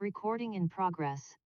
Recording in progress.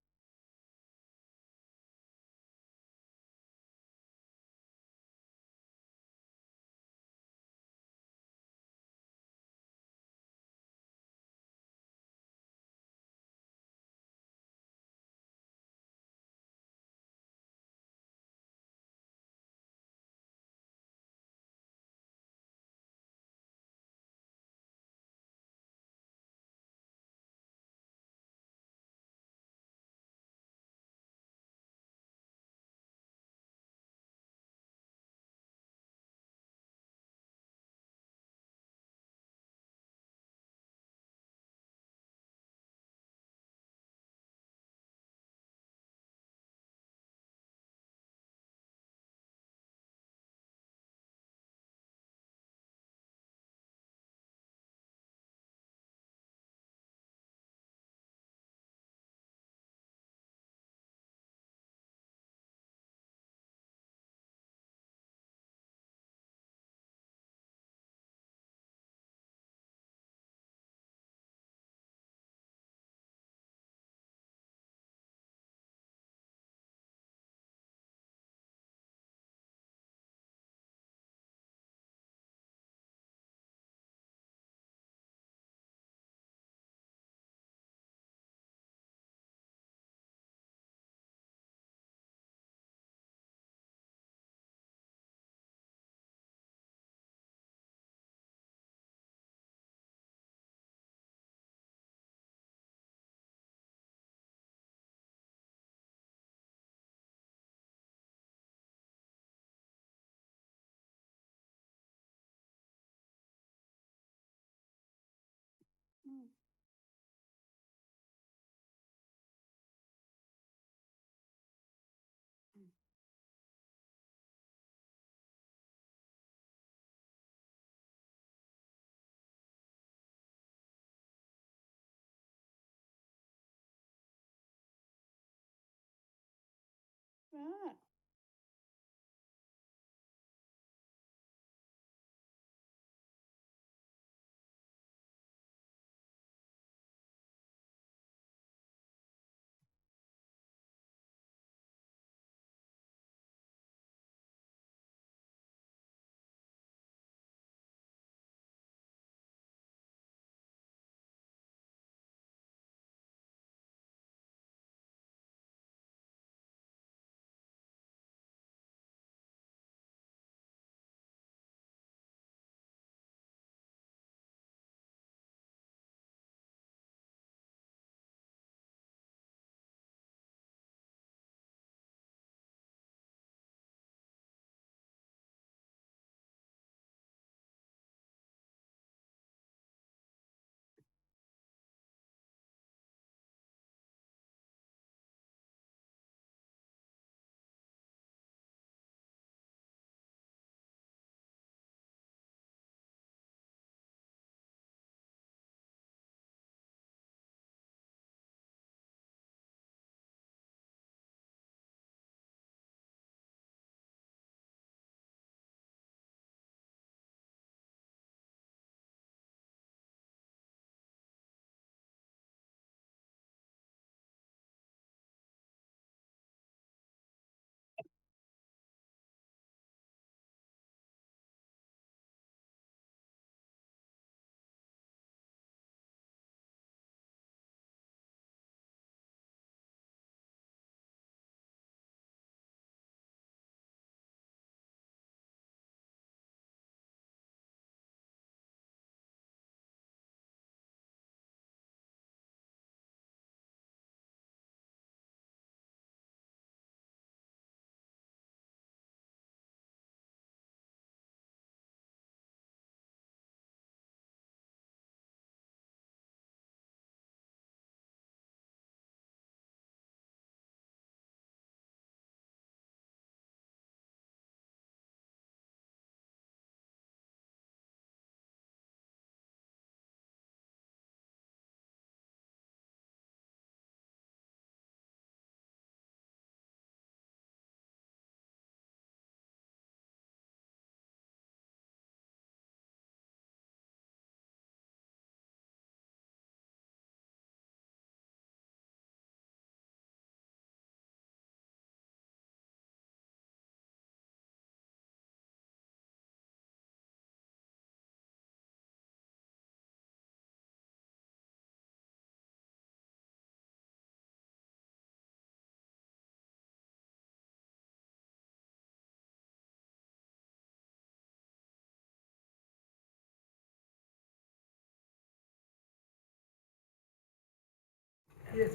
Yes.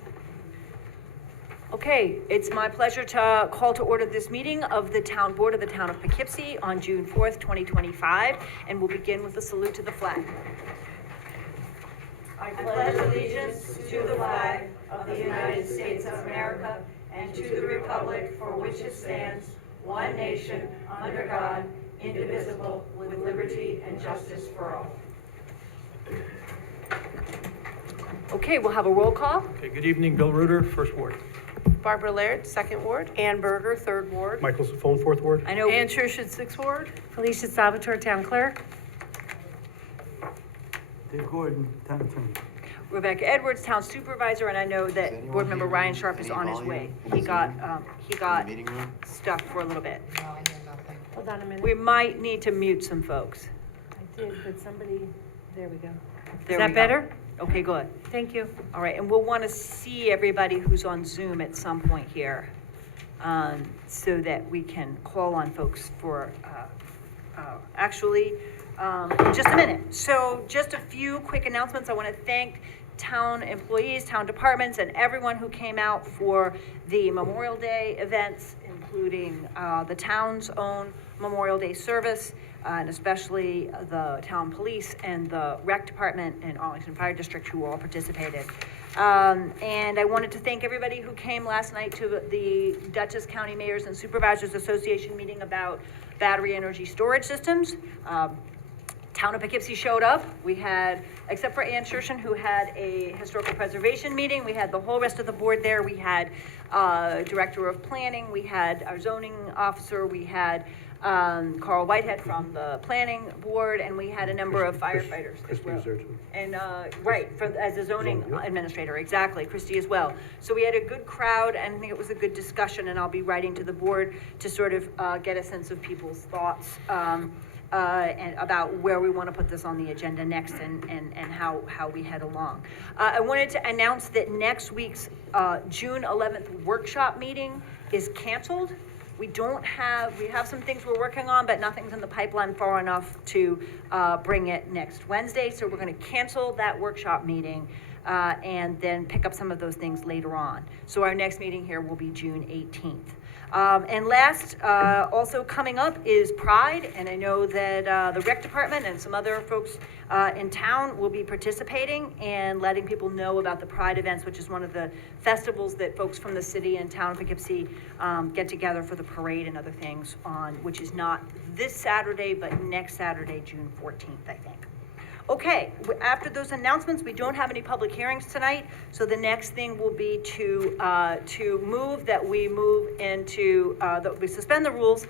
Okay, it's my pleasure to call to order this meeting of the Town Board of the Town of Poughkeepsie on June 4th, 2025, and we'll begin with a salute to the flag. I pledge allegiance to the flag of the United States of America and to the republic for which it stands, one nation, under God, indivisible, with liberty and justice for all. Okay, we'll have a roll call. Okay, good evening, Bill Reuter, First Ward. Barbara Laird, Second Ward. Ann Berger, Third Ward. Michael Safone, Fourth Ward. I know. Ann Church, Sixth Ward. Felicia Salvatore, Town Clerk. Dave Gordon, Town Attorney. Rebecca Edwards, Town Supervisor, and I know that Board Member Ryan Sharp is on his way. He got stuck for a little bit. Hold on a minute. We might need to mute some folks. I did, but somebody, there we go. There Is that we go. better? Okay, good. Thank you. All right, and we'll want to see everybody who's on Zoom at some point here, so that we can call on folks for, in just a minute. So just a few quick announcements. I want to thank town employees, town departments, and everyone who came out for the Memorial Day events, including the town's own Memorial Day service, and especially the town police and the rec department and Arlington Fire District, who all participated. And I wanted to thank everybody who came last night to the Dutchess County Mayors and Supervisors Association meeting about battery energy storage systems. Town of Poughkeepsie showed up. We had, except for Ann Shershen, who had a historical preservation meeting, we had the whole rest of the board there. We had Director of Planning, we had our zoning officer, we had Carl Whitehead from the Planning Board, and we had a number of firefighters as well. And, right, as a zoning administrator, exactly, Christy as well. So we had a good crowd, and I think it was a good discussion, and I'll be writing to the board to sort of get a sense of people's thoughts and about where we want to put this on the agenda next and how we head along. I wanted to announce that next week's June 11th workshop meeting is canceled. We have some things we're working on, but nothing's in the pipeline far enough to bring it next Wednesday. So we're going to cancel that workshop meeting and then pick up some of those things later on. So our next meeting here will be June 18th. And last, also coming up is Pride, and I know that the rec department and some other folks in town will be participating and letting people know about the Pride events, which is one of the festivals that folks from the city and town of Poughkeepsie get together for the parade and other things on, which is not this Saturday, but next Saturday, June 14th, I think. Okay, after those announcements, we don't have any public hearings tonight, so the next thing will be to move that we move into, that we suspend the rules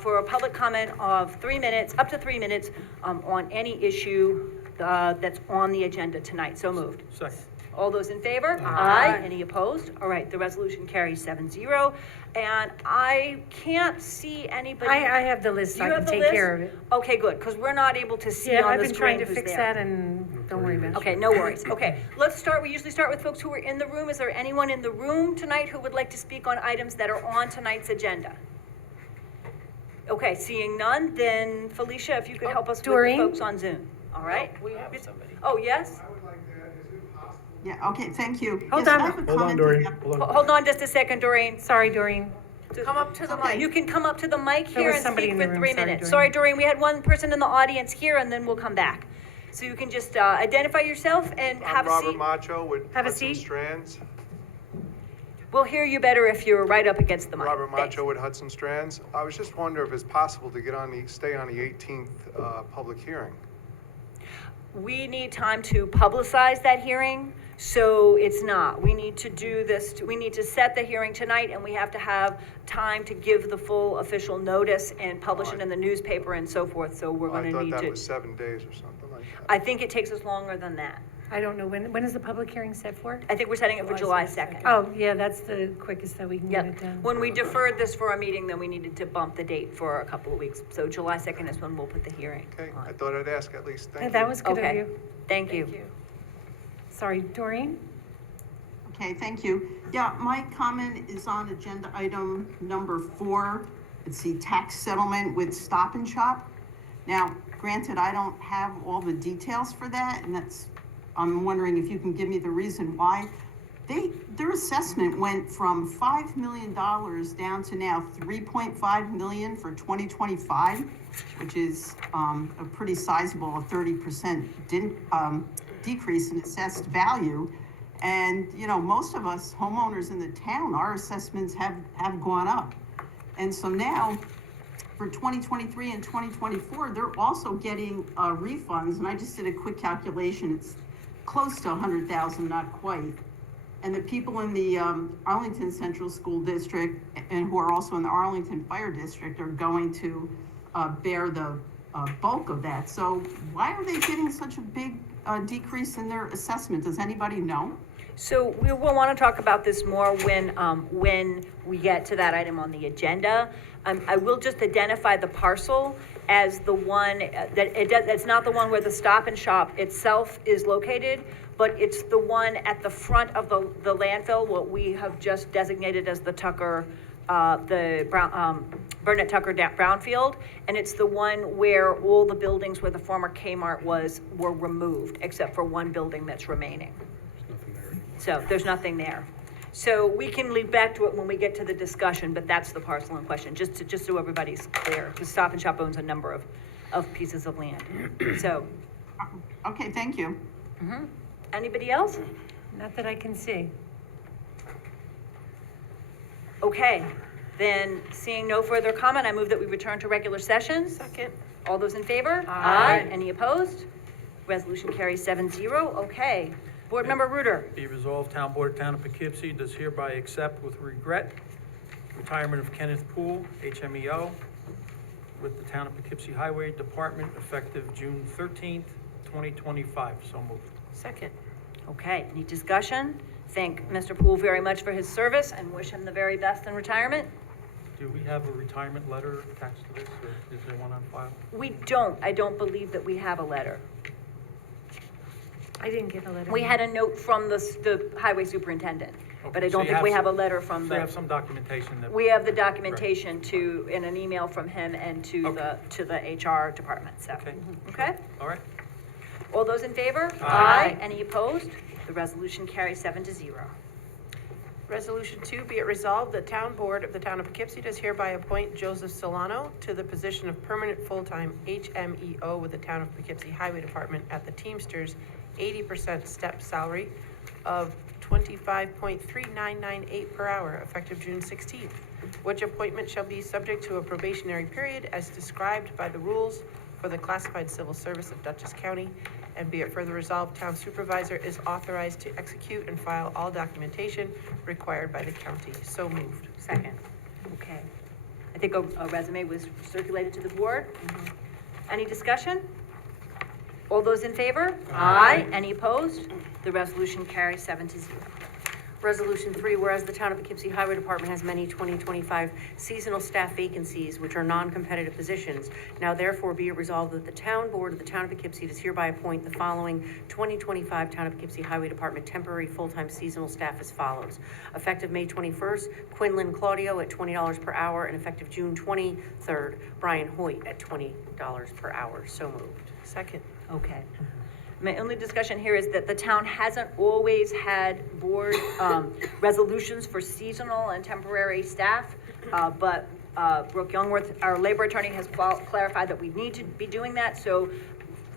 for a public comment of 3 minutes, up to 3 minutes, on any issue that's on the agenda tonight. So moved. Second. All those in favor? Aye. Any opposed? All right, the resolution carries 7-0. And I can't see anybody. I have the list, so I can take care of it. Okay, good, because we're not able to see Yeah, on I've the been screen trying to who's fix there. that, and don't worry about it. Okay, no worries. Okay, let's start. We usually start with folks who are in the room. Is there anyone in the room tonight who would like to speak on items that are on tonight's agenda? Okay, seeing none, then Felicia, if you could help us with the Doreen? folks on Zoom. All right? We have somebody. Oh, yes? Yeah, okay, thank you. Hold Yes, on. I have a Hold on, comment Doreen. about- Hold on just a second, Doreen. Sorry, Doreen. Come up to the mic. You can come up to the mic There here was and somebody speak in the for room. 3 Sorry, minutes. Doreen. Sorry, Doreen, we had one person in the audience here, and then we'll come back. So you can just identify yourself and have a I'm Robert seat. Macho with Have a Hudson seat. Strands. We'll hear you better if you're right up against the mic. Robert Thanks. Macho with Hudson Strands. I was just wondering if it's possible to stay on the 18th public hearing. We need time to publicize that hearing, so it's not. We need to do this, we need to set the hearing tonight, and we have to have time to give the full official notice and publish it in the newspaper and so forth, so we're I gonna thought need that to. was 7 days or something like that. I think it takes us longer than that. I don't know, when is the public hearing set for? I think we're setting it for July 2nd. Oh, yeah, that's the quickest that we can get it Yep. done. When we deferred this for a meeting, then we needed to bump the date for a couple of weeks. So July 2nd is when we'll put the hearing Okay, I on. thought I'd ask at least. Thank you. That was good of Okay. you. Thank you. Sorry, Doreen? Okay, thank you. Yeah, my comment is on agenda item number 4. It's the tax settlement with Stop and Shop. Now, granted, I don't have all the details for that, and I'm wondering if you can give me the reason why. their assessment went from $5 million down to now 3.5 million for 2025, which is a pretty sizable 30% decrease in assessed value. And, you know, most of us homeowners in the town, our assessments have gone up. And so now, for 2023 and 2024, they're also getting refunds, and I just did a quick calculation, it's close to 100,000, not quite. And the people in the Arlington Central School District and who are also in the Arlington Fire District are going to bear the bulk of that. So why are they getting such a big decrease in their assessment? Does anybody know? So we will want to talk about this more when we get to that item on the agenda. I will just identify the parcel as the one it's not the one where the Stop and Shop itself is located, but it's the one at the front of the landfill, what we have just designated as the Tucker, the Burnett Tucker brownfield, and it's the one where all the buildings where the former Kmart were removed, except for one building that's remaining. So there's nothing there. So we can lead back to it when we get to the discussion, but that's the parcel in question, just so everybody's clear, because Stop and Shop owns a number of pieces of land. So. Okay, thank you. Mm-hmm. Anybody else? Not that I can see. Okay, then seeing no further comment, I move that we return to regular session. Second. All those in favor? Aye. Any opposed? Resolution carries 7-0. Okay. Board Member Reuter. Be resolved, Town Board of Town of Poughkeepsie does hereby accept with regret retirement of Kenneth Poole, HMEO, with the Town of Poughkeepsie Highway Department effective June 13th, 2025. So moved. Second. Okay, any discussion? Thank Mr. Poole very much for his service and wish him the very best in retirement. Do we have a retirement letter attached to this, or is there one on file? I don't believe that we have a letter. I didn't get a letter. We had a note from the highway superintendent, but I Okay, so don't you think we have a some- letter from So you have the, some documentation that. we have the documentation in an email from him and to Okay. the HR department, so. Okay. Okay? All right. All those in favor? Aye. Any opposed? The resolution carries 7-0. Resolution 2, be it resolved, the Town Board of the Town of Poughkeepsie does hereby appoint Joseph Solano to the position of permanent full-time HMEO with the Town of Poughkeepsie Highway Department at the Teamsters 80% step salary of $25.3998 per hour, effective June 16th, which appointment shall be subject to a probationary period as described by the rules for the classified civil service of Dutchess County. And be it further resolved, Town Supervisor is authorized to execute and file all documentation required by the county. So moved. Second. Okay. I think a resume was circulated to the board. Any discussion? All those in favor? Aye. Any opposed? The resolution carries 7-0. Resolution 3, whereas the Town of Poughkeepsie Highway Department has many 2025 seasonal staff vacancies, which are non-competitive positions, now therefore be it resolved that the Town Board of the Town of Poughkeepsie does hereby appoint the following 2025 Town of Poughkeepsie Highway Department temporary full-time seasonal staff as follows. Effective May 21st, Quinlan Claudio at $20 per hour, and effective June 23rd, Brian Hoyt at $20 per hour. So moved. Second. Okay. My only discussion here is that the town hasn't always had board resolutions for seasonal and temporary staff, but Brooke Youngworth, our labor attorney, has clarified that we need to be doing that. So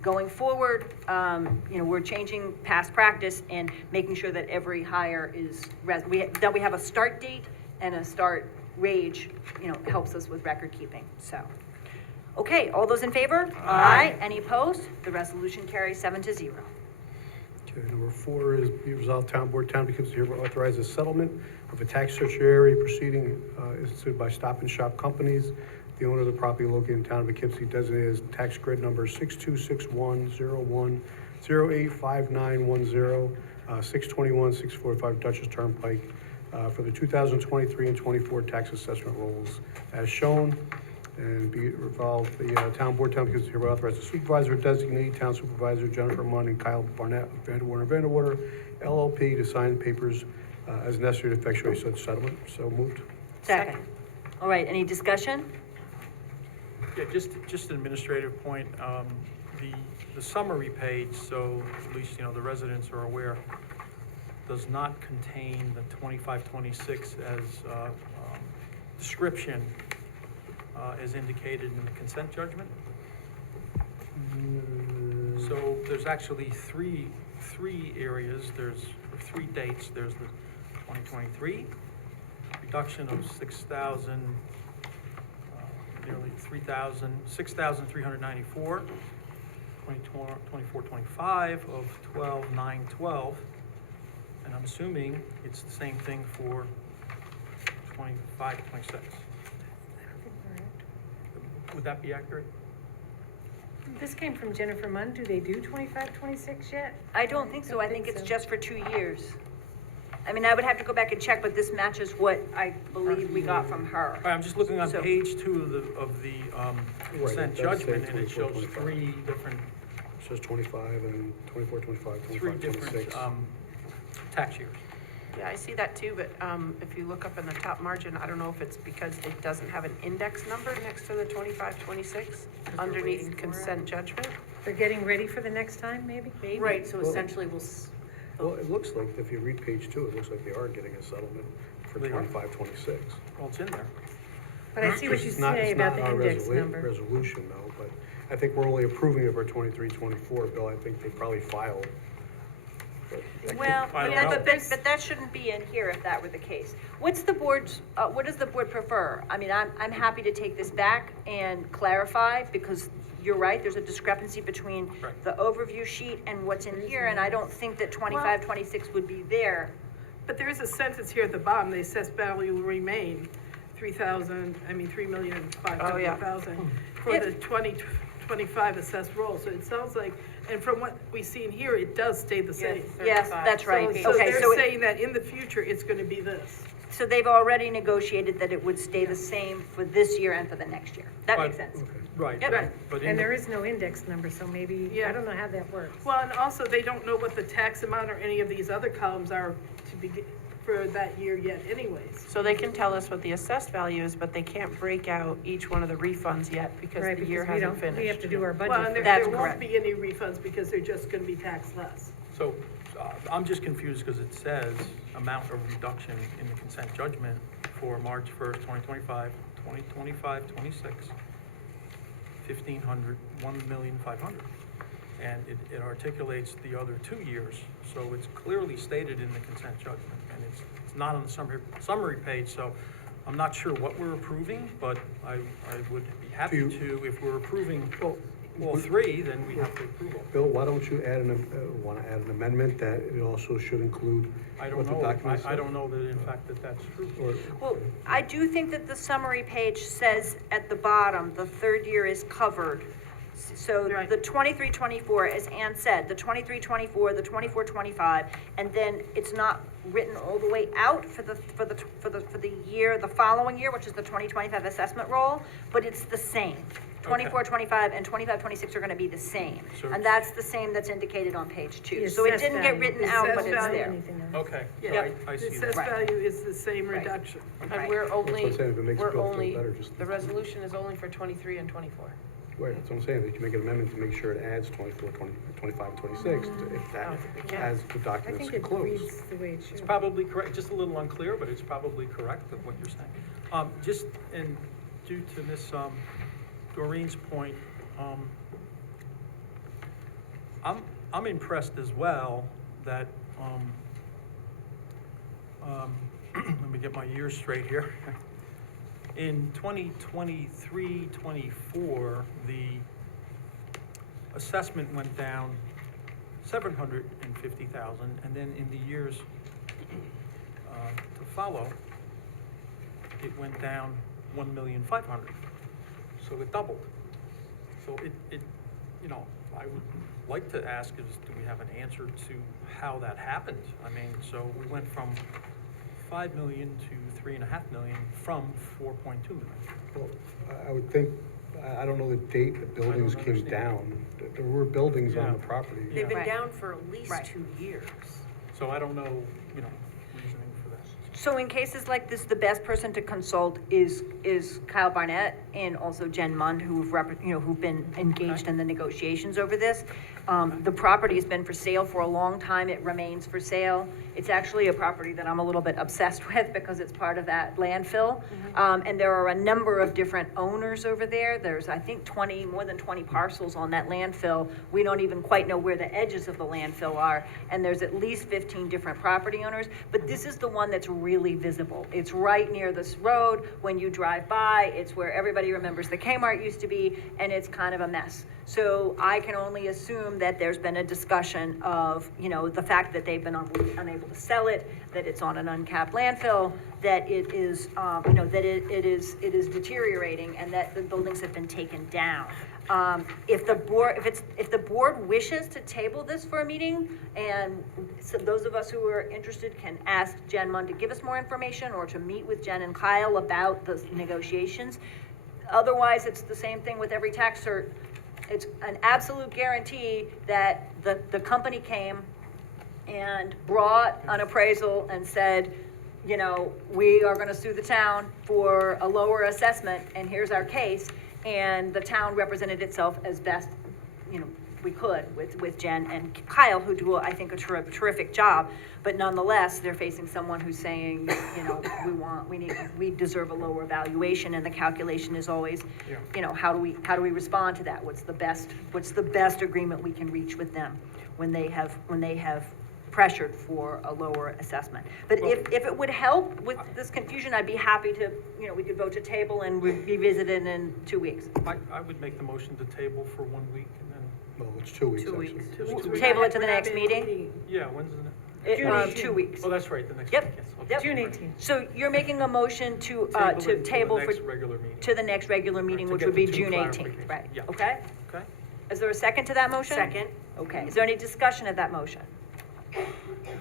going forward, we're changing past practice and making sure that every hire is, that we have a start date and a start wage, helps us with record keeping, so. Okay, all those in favor? Aye. Any opposed? The resolution carries 7-0. Okay, number 4 is be resolved, Town Board, Town of Poughkeepsie hereby authorize a settlement of a tax certiorari proceeding instituted by Stop and Shop Companies. The owner of the property located in Town of Poughkeepsie designated as tax grid number 626101085910, 621-645 Dutchess Turnpike, for the 2023 and 24 tax assessment rolls as shown. And be it resolved, the Town Board, Town of Poughkeepsie hereby authorize the supervisor designate Town Supervisor Jennifer Munn and Kyle Barnett of Vanderwater LLP to sign papers as necessary to effectuate such settlement. So moved. Second. All right, any discussion? Yeah, just an administrative point. The summary page, so at least, the residents are aware. does not contain the 25-26 as description as indicated in the consent judgment. So there's actually three areas, or three dates. There's the 2023, reduction of 6,000, nearly 3,000, 6,394, 24-25 of 12,912, and I'm assuming it's the same thing for 25-26. Would that be accurate? This came from Jennifer Munn. Do they do 25, 26 yet? I don't think so. I think it's just for 2 years. I mean, I would have to go back and check, but this matches what I believe we got from her. All right, I'm just looking on So- page 2 of the consent it does say judgment, and it 24, shows 25. three different, It says 25 and 24, 25, 25, 26. tax years. Yeah, I see that too, but if you look up in the top margin, I don't know if it's because it doesn't have an index number next to the 25, 26, underneath consent judgment. They're getting ready for the next time, maybe? Right, so Well- essentially Well, it looks like, if you read page 2, it looks like they are getting a settlement for They are. 25, 26. Well, it's in there. But I see what you It's not- say it's not about the our index number. resolution though, but I think we're only approving it for 23, 24, Bill. I think they probably filed. But that could- Well, I don't but know. that shouldn't be in here if that were the case. What's the board's, what does the board prefer? I mean, I'm happy to take this back and clarify, because you're right, there's a discrepancy between Right. the overview sheet and what's in here, and I don't think that 25, 26 would be there. But there is a sentence here at the bottom, the assessed value will remain 3,500,000 for Yep. the 2025 assessed roll. So it sounds like, and from what we see in here, it does stay the same. Yes, that's right. So Okay, they're so saying that in the future, it's gonna be this. So they've already negotiated that it would stay the same for this year and for the next year. That makes But- sense. Right. Yep. But in And the- there is no index number, so maybe, Yeah. I don't know how that works. Well, and also, they don't know what the tax amount or any of these other columns are to begin, for that year yet anyways. So they can tell us what the assessed value is, but they can't break out each one of the refunds yet because Right, the year because we hasn't don't, we have finished. to do our Well, budget and for That's there correct. won't be any refunds because they're just gonna be taxed less. So, I'm just confused because it says amount of reduction in the consent judgment for March 1st, 2025, 2025, 26, 1,500, 1,500,000. And it articulates the other 2 years, so it's clearly stated in the consent judgment, and it's not on the summary page, so I'm not sure what we're approving, but I would be happy Do you- to, if we're approving Well, all three, then we have to approve all. Bill, why don't you want to add an amendment that it also should include I what don't the know, documents I say? don't know that in fact that's true. Or- Well, I do think that the summary page says at the bottom, the third year is covered. So Right. the 23-24, as Ann said, the 23-24, the 24-25, and then it's not written all the way out for the year, the following year, which is the 2025 assessment roll, but it's the same. 24-25 and 25-26 are gonna be the same. So- And that's the same that's indicated on page 2. The So it assessed didn't get value. written The out, but assessed it's value. there. Anything else. Okay, Yeah. I The see assessed that. Right. value is the same Right. reduction. Right. And we're That's what only, I'm saying, if it makes we're Bill feel only, better, just- the resolution is only for 23 and 24. Right, that's what I'm saying, that you make an amendment to make sure it adds 24, 20, 25, and 26, if that, Yeah. as the I documents think it close. reads the way it It's should. probably correct, just a little unclear, but it's probably correct of what you're saying. Just in, due to Miss Doreen's point, I'm impressed as well that, let me get my years straight here. In 2023, 24, the assessment went down 750,000, and then in the years to follow, it went down 1,500,000. So it doubled. So it, you know, I would like to ask is, do we have an answer to how that happened? I mean, so we went from 5 million to 3.5 million from 4.2 million. Well, I would think, I don't know the date the buildings don't came understand. down. There were buildings on Yeah. the property. Yeah. they've been Right. down for at least Right. 2 years. So I don't know, you know, reasoning for that. So in cases like this, the best person to consult is Kyle Barnett and also Jen Mund, who've been engaged in the negotiations over this. The property has been for sale for a long time. It remains for sale. It's actually a property that I'm a little bit obsessed with because it's part of that landfill. And there are a number of different owners over there. There's, I think, more than 20 parcels on that landfill. We don't even quite know where the edges of the landfill are. And there's at least 15 different property owners. But this is the one that's really visible. It's right near this road. When you drive by, it's where everybody remembers the Kmart used to be, and it's kind of a mess. So I can only assume that there's been a discussion of, the fact that they've been unable to sell it, that it's on an uncapped landfill, that it is, that it is deteriorating, and that the buildings have been taken down. If the board wishes to table this for a meeting, and so those of us who are interested can ask Jen Mund to give us more information, or to meet with Jen and Kyle about the negotiations. Otherwise, it's the same thing with every tax cert. It's an absolute guarantee that the company came and brought an appraisal and said, we are gonna sue the town for a lower assessment, and here's our case. And the town represented itself as best, we could with Jen and Kyle, who do, I think, a terrific job. But nonetheless, they're facing someone who's saying, we deserve a lower valuation, and the calculation is always, how do we respond to that? What's the best agreement we can reach with them when they have pressured for a lower assessment? But if it would help with this confusion, I'd be happy to, we could vote to table and revisit it in 2 weeks. I would make the motion to table for 1 week and then, Well, it's 2 weeks, 2 actually. weeks. Just 2 weeks. Table it to the next meeting? Yeah, when's the next? 2 weeks. Oh, that's right, the next Yep. week, yes. Okay. Yep. June 18th. So you're making a motion to it table the for, next regular meeting. to the next regular meeting, to which get would the be two June 18th, clarifications. right? Yeah. Okay? Okay? Is there a second to that motion? Second. Okay, is there any discussion of that motion?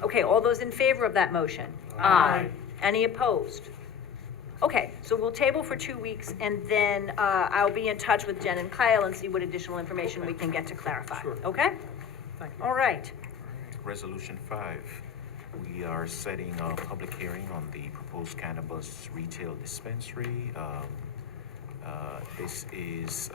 Okay, all those in favor of that motion? Aye. Any opposed? Okay, so we'll table for 2 weeks, and then I'll be in touch with Jen and Kyle and see what additional information we can get to clarify. Sure. Okay? Thank you. All right. Resolution 5, we are setting a public hearing on the proposed cannabis retail dispensary. This is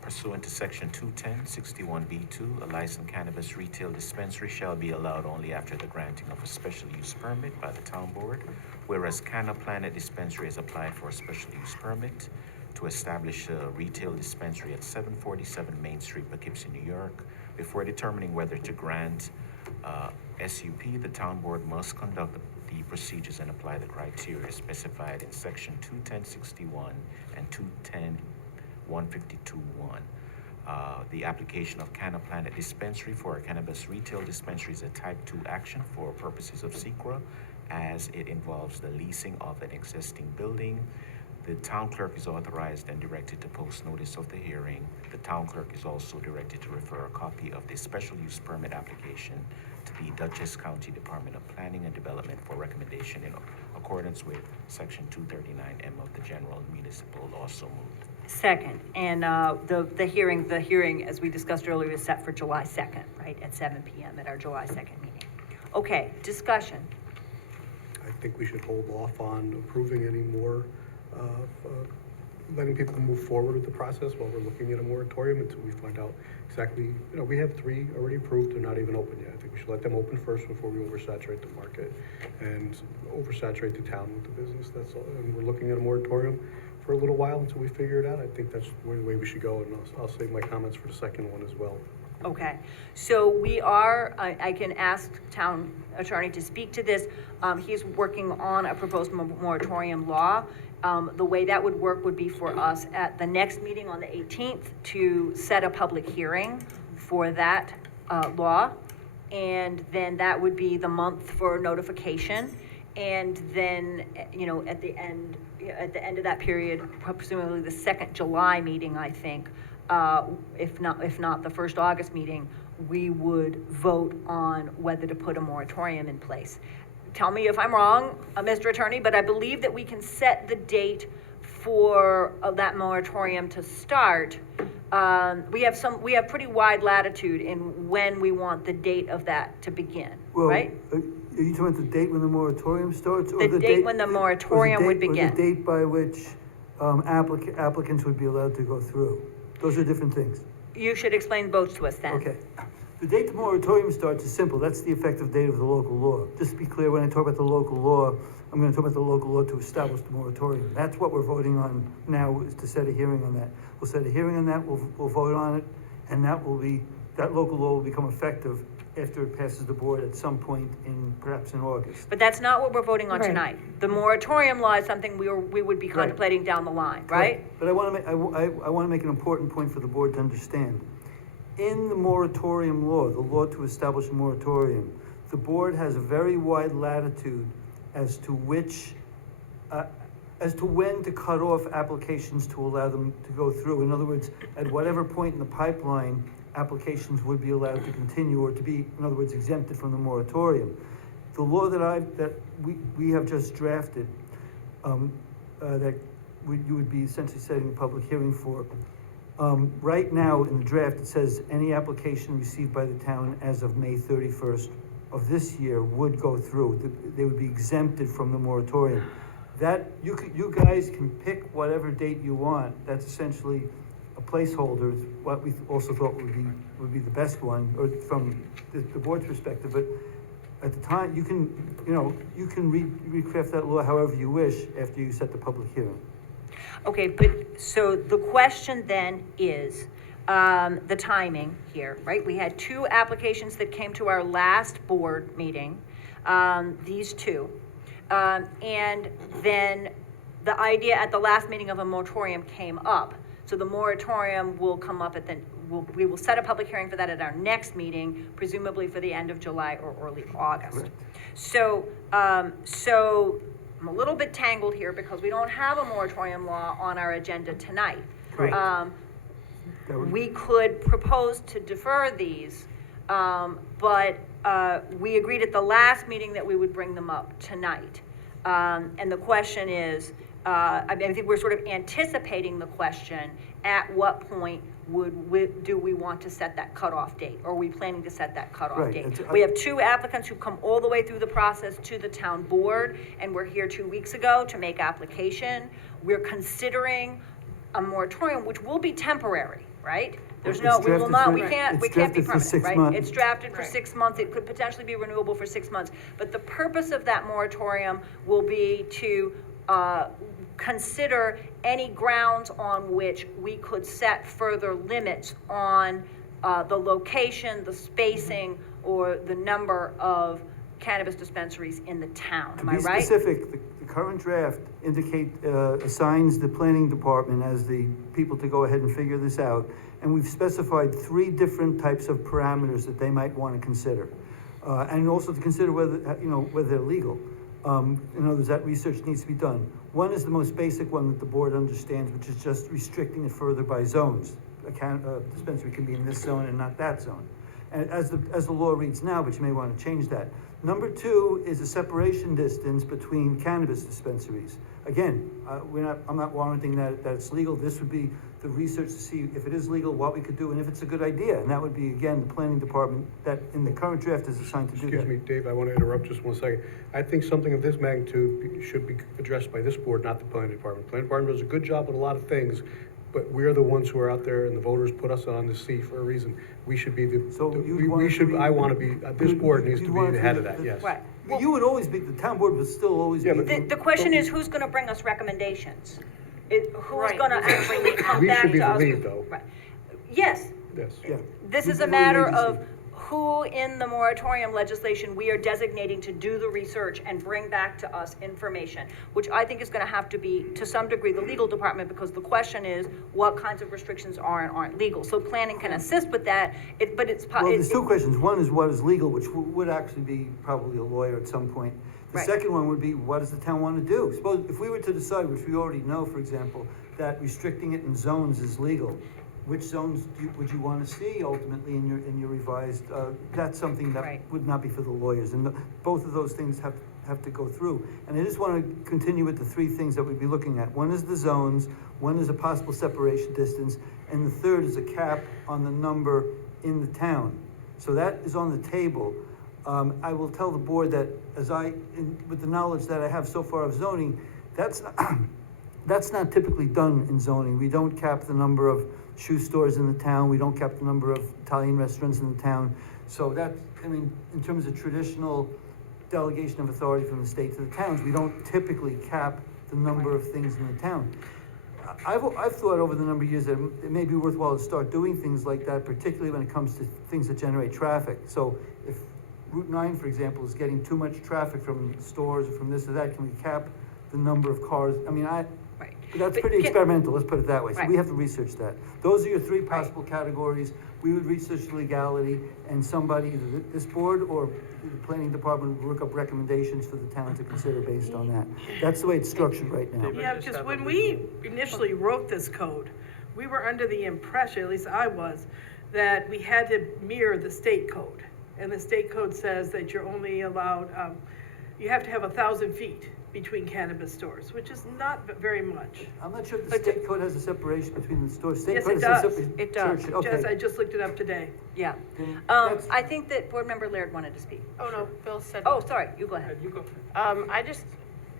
pursuant to section 210-61B2, a licensed cannabis retail dispensary shall be allowed only after the granting of a special use permit by the town board, whereas Canna Planet Dispensary has applied for a special use permit to establish a retail dispensary at 747 Main Street, Poughkeepsie, New York. Before determining whether to grant SUP, the town board must conduct the procedures and apply the criteria specified in section 210-61 and 210-152-1. The application of Canna Planet Dispensary for a cannabis retail dispensary is a type 2 action for purposes of SECRA, as it involves the leasing of an existing building. The town clerk is authorized and directed to post notice of the hearing. The town clerk is also directed to refer a copy of the special use permit application to the Dutchess County Department of Planning and Development for recommendation in accordance with section 239M of the general municipal law. So moved. Second, and the hearing, as we discussed earlier, is set for July 2nd, right, at 7 p.m. at our July 2nd meeting. Okay, discussion. I think we should hold off on approving any more, letting people move forward with the process while we're looking at a moratorium until we find out exactly, we have 3 already approved, they're not even open yet. I think we should let them open first before we oversaturate the market and oversaturate the town with the business, that's all. And we're looking at a moratorium for a little while until we figure it out. I think that's the way we should go, and I'll save my comments for the second one as well. Okay, so we are, I can ask town attorney to speak to this. He's working on a proposed moratorium law. The way that would work would be for us at the next meeting on the 18th to set a public hearing for that law. And then that would be the month for notification. And then, at the end of that period, presumably the second July meeting, I think, if not the first August meeting, we would vote on whether to put a moratorium in place. Tell me if I'm wrong, Mr. Attorney, but I believe that we can set the date for that moratorium to start. We have pretty wide latitude in when we want the date of that to begin, Well, right? Are you talking about the date when the moratorium starts? Or The date when the or the moratorium would date- Or begin. the date by which applicants would be allowed to go through? Those are different things. You should explain both to us then. Okay. The date the moratorium starts is simple. That's the effective date of the local law. Just to be clear, when I talk about the local law, I'm gonna talk about the local law to establish the moratorium. That's what we're voting on now, is to set a hearing on that. We'll set a hearing on that, we'll vote on it, and that local law will become effective after it passes the board at some point perhaps in August. But that's not what we're voting on Right. tonight. The moratorium law is something we would be Right. contemplating down the line, right? Correct. But I wanna make an important point for the board to understand. In the moratorium law, the law to establish a moratorium, the board has a very wide latitude as to when to cut off applications to allow them to go through. In other words, at whatever point in the pipeline, applications would be allowed to continue or to be, in other words, exempted from the moratorium. The law that we have just drafted, you would be essentially setting a public hearing for. Right now, in the draft, it says any application received by the town as of May 31st of this year would go through. They would be exempted from the moratorium. That, you guys can pick whatever date you want. That's essentially a placeholder, what we also thought would be the best one, or from the board's perspective. But at the time, you can recraft that law however you wish after you set the public hearing. Okay, but, so the question then is, the timing here, right? We had 2 applications that came to our last board meeting, these 2. And then the idea at the last meeting of a moratorium came up. So the moratorium will come up we will set a public hearing for that at our next meeting, presumably for the end of July or early August. Correct. So I'm a little bit tangled here because we don't have a moratorium law on our agenda tonight. Correct. We could propose to defer these, but we agreed at the last meeting that we would bring them up tonight. And the question is, I think we're sort of anticipating the question, at what point do we want to set that cutoff date? Or are we planning to set that cutoff Right. date? We have 2 applicants who come all the way through the process to the town board, and we're here 2 weeks ago to make application. We're considering a moratorium, which will be temporary, right? It's drafted We can't be for permanent, 6 right? months. It's drafted for 6 months, it could potentially be renewable for 6 months. But the purpose of that moratorium will be to consider any grounds on which we could set further limits on the location, the spacing, or the number of cannabis dispensaries in the town. Am I To be right? specific, the current draft assigns the planning department as the people to go ahead and figure this out. And we've specified 3 different types of parameters that they might want to consider. And also to consider whether they're legal. In other words, that research needs to be done. One is the most basic one that the board understands, which is just restricting it further by zones. A dispensary can be in this zone and not that zone. And as the law reads now, but you may want to change that. Number 2 is a separation distance between cannabis dispensaries. Again, I'm not warranting that it's legal. This would be the research to see if it is legal, what we could do, and if it's a good idea. And that would be, again, the planning department that in the current draft is assigned to do that. Excuse me, Dave, I want to interrupt just 1 second. I think something of this magnitude should be addressed by this board, not the planning department. Planning department does a good job with a lot of things, but we're the ones who are out there and the voters put us on the seat for a reason. We should be this board needs to be the head of that, yes. Right. You would always be, the town board would still always Yeah, be. but The question is, who's gonna bring us recommendations? Who's Right. gonna actually come We back should be to the us? lead, though. Right. Yes, Yes. Yeah. this We'd is be a the lead matter agency. of who in the moratorium legislation we are designating to do the research and bring back to us information, which I think is gonna have to be, to some degree, the legal department, because the question is, what kinds of restrictions are and aren't legal? So planning can assist with that, but it's. Well, there's 2 questions. One is what is legal, which would actually be probably a lawyer at some point. The Right. second one would be, what does the town want to do? Suppose, if we were to decide, which we already know, for example, that restricting it in zones is legal, which zones would you want to see ultimately in your revised, that's something that Right. would not be for the lawyers. And both of those things have to go through. And I just want to continue with the 3 things that we'd be looking at. One is the zones, one is a possible separation distance, and the third is a cap on the number in the town. So that is on the table. I will tell the board that with the knowledge that I have so far of zoning, that's, that's not typically done in zoning. We don't cap the number of shoe stores in the town, we don't cap the number of Italian restaurants in the town. So that, I mean, in terms of traditional delegation of authority from the state to the towns, we don't typically cap the number of things in the town. I've thought over the number of years that it may be worthwhile to start doing things like that, particularly when it comes to things that generate traffic. So if Route 9, for example, is getting too much traffic from stores or from this or that, can we cap the number of cars? I mean, Right. that's But pretty experimental, let's put it that way. So we Right. have to research that. Those are your three possible categories. We would research the legality, and somebody, either this board or the planning department, would work up recommendations for the town to consider based on that. That's the way it's structured right now. Yeah, just because have when a we legal- initially wrote this code, we were under the impression, at least I was, that we had to mirror the state code. And the state code says that you're only allowed, you have to have 1,000 feet between cannabis stores, which is not very much. I'm not sure if the state code has a separation between the stores. State Yes, code it has a does. separate- It does. Church, okay. Jess, I just looked it up today. Yeah. Then that's- I think that Board Member Laird wanted to speak. Oh, no, Bill said. Oh, sorry, you go ahead. You go.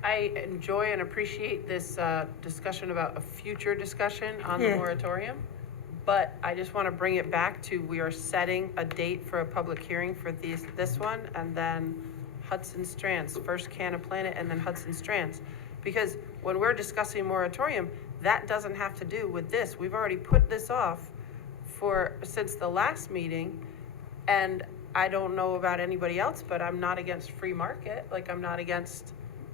I enjoy and appreciate this discussion about a future discussion on the Yeah. moratorium. But I just want to bring it back to, we are setting a date for a public hearing for this one, and then Hudson Strands, first Canna Planet, and then Hudson Strands. Because when we're discussing moratorium, that doesn't have to do with this. We've already put this off since the last meeting, and I don't know about anybody else, but I'm not against free market. Like, I'm not against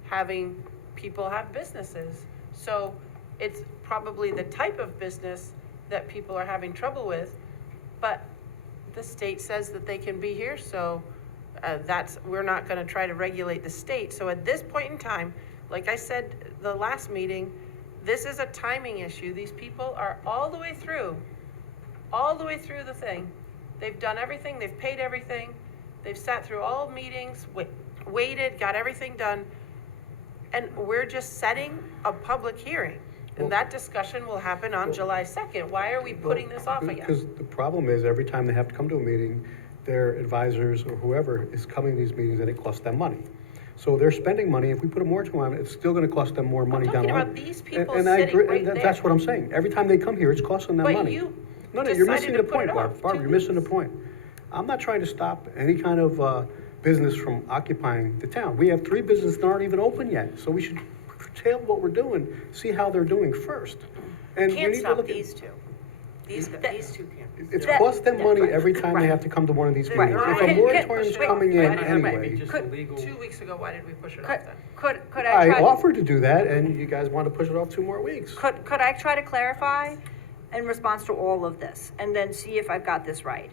having people have businesses. So it's probably the type of business that people are having trouble with, but the state says that they can be here, so we're not gonna try to regulate the state. So at this point in time, like I said the last meeting, this is a timing issue. These people are all the way through the thing. They've done everything, they've paid everything, they've sat through all meetings, waited, got everything done, and we're just setting a public hearing. And that discussion will happen on July 2nd. Why are we putting this off again? Because the problem is, every time they have to come to a meeting, their advisors or whoever is coming to these meetings, and it costs them money. So they're spending money. If we put a moratorium on it, it's still gonna cost them more money down the line. talking about these people And I sitting agree, right and there. that's what I'm saying. Every time they come here, it's costing them But money. you No, you're decided missing to the put point, it Barb. off Barb, 2 you're missing the weeks. point. I'm not trying to stop any kind of business from occupying the town. We have 3 businesses that aren't even open yet, so we should curtail what we're doing, see how they're doing first. And we Can't need to stop look at. these two. These two can't. It's That- cost them money right, every time they right. have to come to one of these Right. meetings. If Can- a can- moratorium's wait, coming in wait, Why not make anyway. it just Could- illegal? 2 weeks ago, why did we push it off Could, then? could I I try? offered to do that, and you guys want to push it off 2 more weeks. Could I try to clarify in response to all of this, and then see if I've got this right?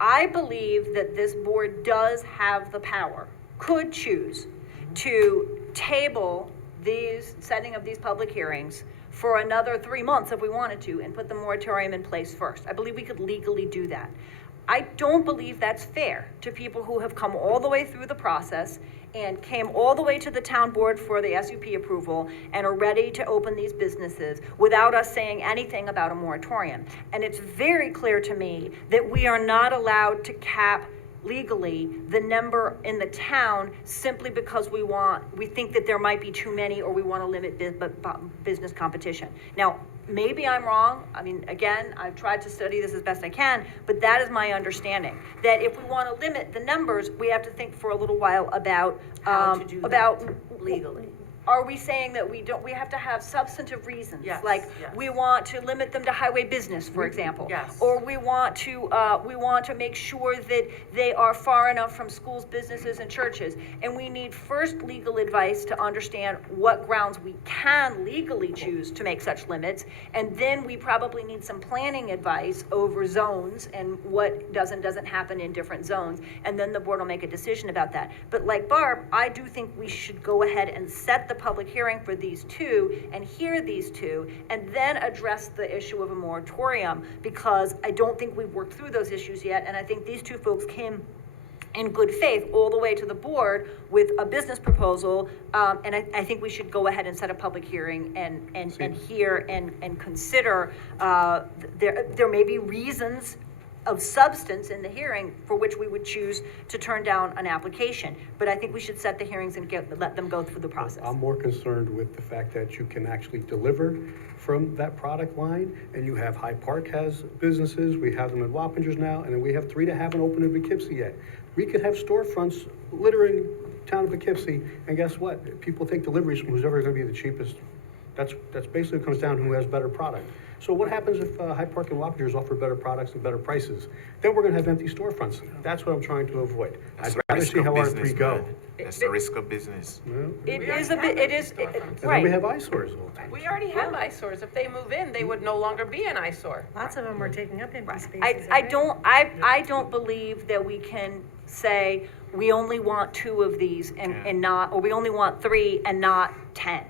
I believe that this board does have the power, could choose, to table these, setting of these public hearings for another 3 months if we wanted to, and put the moratorium in place first. I believe we could legally do that. I don't believe that's fair to people who have come all the way through the process and came all the way to the town board for the SUP approval and are ready to open these businesses without us saying anything about a moratorium. And it's very clear to me that we are not allowed to cap legally the number in the town simply because we think that there might be too many, or we want to limit business competition. Now, maybe I'm wrong. I mean, again, I've tried to study this as best I can, but that is my understanding. That if we want to limit the numbers, we have to think for a little while about, How to do that about legally. Are we saying that we have to have substantive reasons? Yes, Like, yes. we want to limit them to highway business, for example? Yes. Or we want to make sure that they are far enough from schools, businesses, and churches. And we need first legal advice to understand what grounds we can legally choose to make such limits. And then we probably need some planning advice over zones and what doesn't happen in different zones. And then the board will make a decision about that. But like Barb, I do think we should go ahead and set the public hearing for these 2 and hear these 2, and then address the issue of a moratorium, because I don't think we've worked through those issues yet, and I think these 2 folks came in good faith all the way to the board with a business proposal, and I think we should go ahead and set a public hearing and hear and consider, there may be reasons of substance in the hearing for which we would choose to turn down an application. But I think we should set the hearings and let them go through the process. I'm more concerned with the fact that you can actually deliver from that product line, and you have Hyde Park has businesses, we have them in Wappingers now, and then we have 3 that haven't opened in Poughkeepsie yet. We could have storefronts littering town of Poughkeepsie, and guess what? People take deliveries from who's ever gonna be the cheapest. That's basically comes down to who has better product. So what happens if Hyde Park and Wappingers offer better products and better prices? Then we're gonna have empty storefronts. That's what I'm trying to avoid. That's I'd the rather risk see of how our business, 3 go. man. That's the risk of business. It is a bit, it is, And then we right. have eyesores all the time. We already have eyesores. If they move in, they would no longer be an eyesore. Lots of them are taking up empty spaces. I already. I don't believe that we can say, we only want 2 of these and not, or we only want 3 and not 10.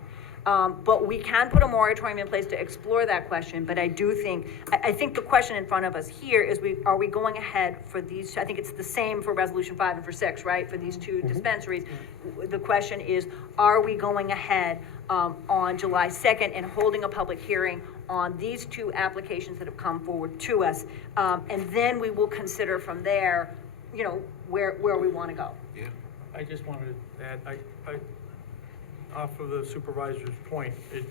But we can put a moratorium in place to explore that question, but I do think, I think the question in front of us here is are we going ahead for these, I think it's the same for resolution 5 and for 6, right, for these 2 dispensaries. The question is, are we going ahead, on July 2nd and holding a public hearing on these 2 applications that have come forward to us? And then we will consider from there, you know, where we wanna go. Yeah. I just wanted to add, off of the supervisor's point, it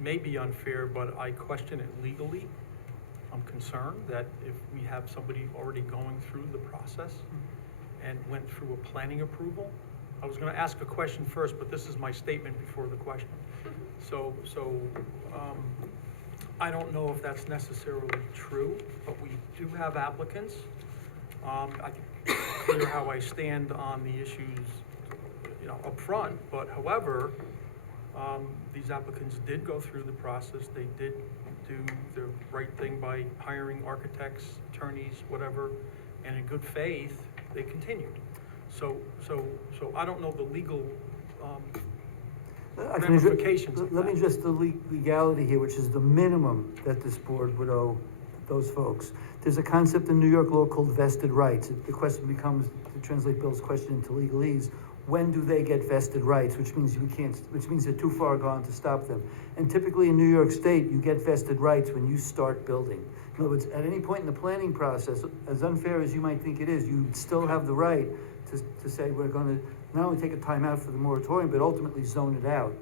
may be unfair, but I question it legally. I'm concerned that if we have somebody already going through the process and went through a planning approval, I was gonna ask a question first, but this is my statement before the question. So, I don't know if that's necessarily true, but we do have applicants. I think it's clear how I stand on the issues, you know, up front. But however, these applicants did go through the process. They did do the right thing by hiring architects, attorneys, whatever, and in good faith, they continued. So I don't know the legal, ramifications of Let me that. just, the legality here, which is the minimum that this board would owe those folks. There's a concept in New York law called vested rights. The question becomes, to translate Bill's question into legalese, when do they get vested rights, which means which means they're too far gone to stop them. And typically in New York State, you get vested rights when you start building. In other words, at any point in the planning process, as unfair as you might think it is, you still have the right to say, we're gonna not only take a time out for the moratorium, but ultimately zone it out.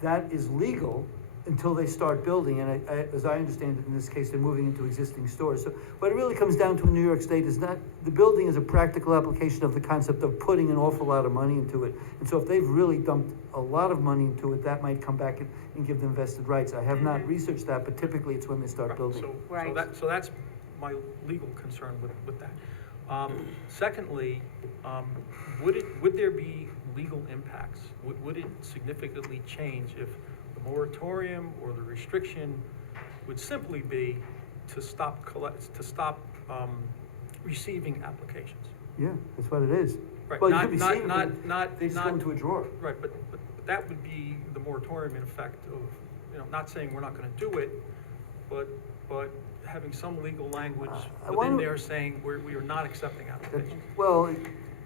That is legal until they start building, and as I understand it, in this case, they're moving into existing stores. So what it really comes down to in New York State is not, the building is a practical application of the concept of putting an awful lot of money into it. And so if they've really dumped a lot of money into it, that might come back and give them vested rights. I have not researched that, but typically it's when they start building. Right. So that's my legal concern with that. Secondly, would there be legal impacts? Would it significantly change if the moratorium or the restriction would simply be to stop receiving applications? Yeah, that's what it is. Right, Well, you not, could not, receive not, it, not, they just not- go into a drawer. Right, but that would be the moratorium in effect of, you know, not saying we're not gonna do it, but having some legal language I within wanna- there saying we are not accepting applications. Well,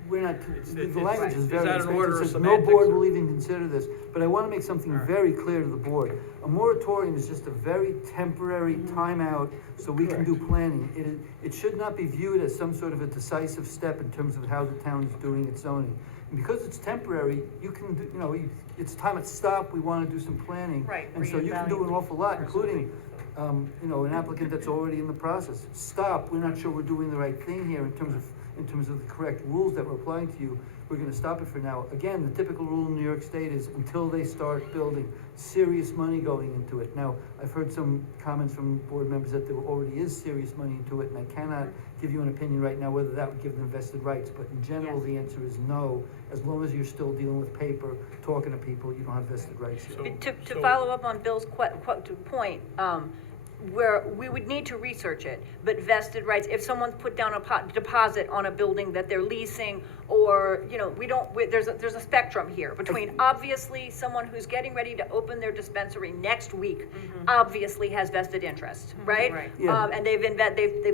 we're not, It's- the language is is very that an expensive. order It of says no semantics board or- will even consider this, but I wanna make something All right. very clear to the board. A moratorium is just a very temporary timeout so we can do planning. It should not be viewed as some sort of a decisive step in terms of how the town is doing its zoning. And because it's temporary, you can, you know, it's time to stop, we wanna do some planning. Right, And so you can do an awful lot, including, you know, an applicant that's already in the process. Stop, we're not sure we're doing the right thing here in terms of the correct rules that we're applying to you. We're gonna stop it for now. Again, the typical rule in New York State is until they start building, serious money going into it. Now, I've heard some comments from board members that there already is serious money into it, and I cannot give you an opinion right now whether that would give them vested rights, but in general, Yes. the answer is no. As long as you're still dealing with paper, talking to people, you don't have vested rights yet. So- To follow up on Bill's point, where we would need to research it, but vested rights, if someone's put down a deposit on a building that they're leasing, or, you know, there's a spectrum here between obviously someone who's getting ready to open their dispensary next week, obviously has vested interest, right? Right. Yeah. And they've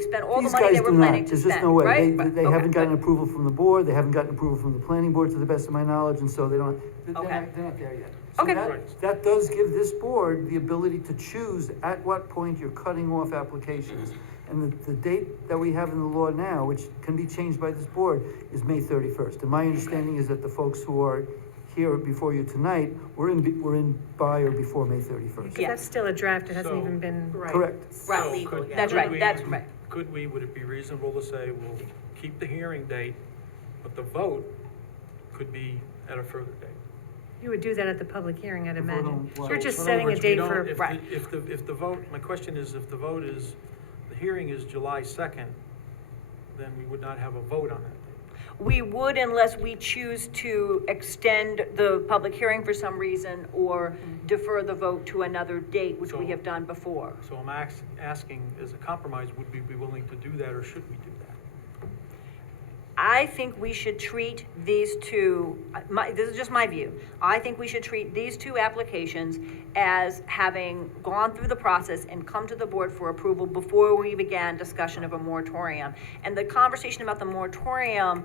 spent all the These money guys they were do planning not, to there's spend, just no way. right? They Okay. haven't gotten approval from the board, they haven't gotten approval from the planning board to the best of my knowledge, and so they're Okay. not there yet. So Okay. that does give this board the ability to choose at what point you're cutting off applications. And the date that we have in the law now, which can be changed by this board, is May 31st. And my understanding is that the folks who are here before you tonight, were in by or before May 31st. Because that's still a draft, it hasn't So- even been. Right. Correct. Right, So legal, could- yeah. that's could right, we- that's right. would it be reasonable to say, we'll keep the hearing date, but the vote could be at a further date? You would do that at the public hearing, I'd The vote imagine. on what? You're just So in other setting a words, we date don't- for, if the- right. If the vote, my question is, if the vote is, the hearing is July 2nd, then we would not have a vote on that date. We would unless we choose to extend the public hearing for some reason or defer the vote to another date, which we So- have done before. So I'm asking, as a compromise, would we be willing to do that, or should we do that? I think we should treat these two, this is just my view. I think we should treat these two applications as having gone through the process and come to the board for approval before we began discussion of a moratorium. And the conversation about the moratorium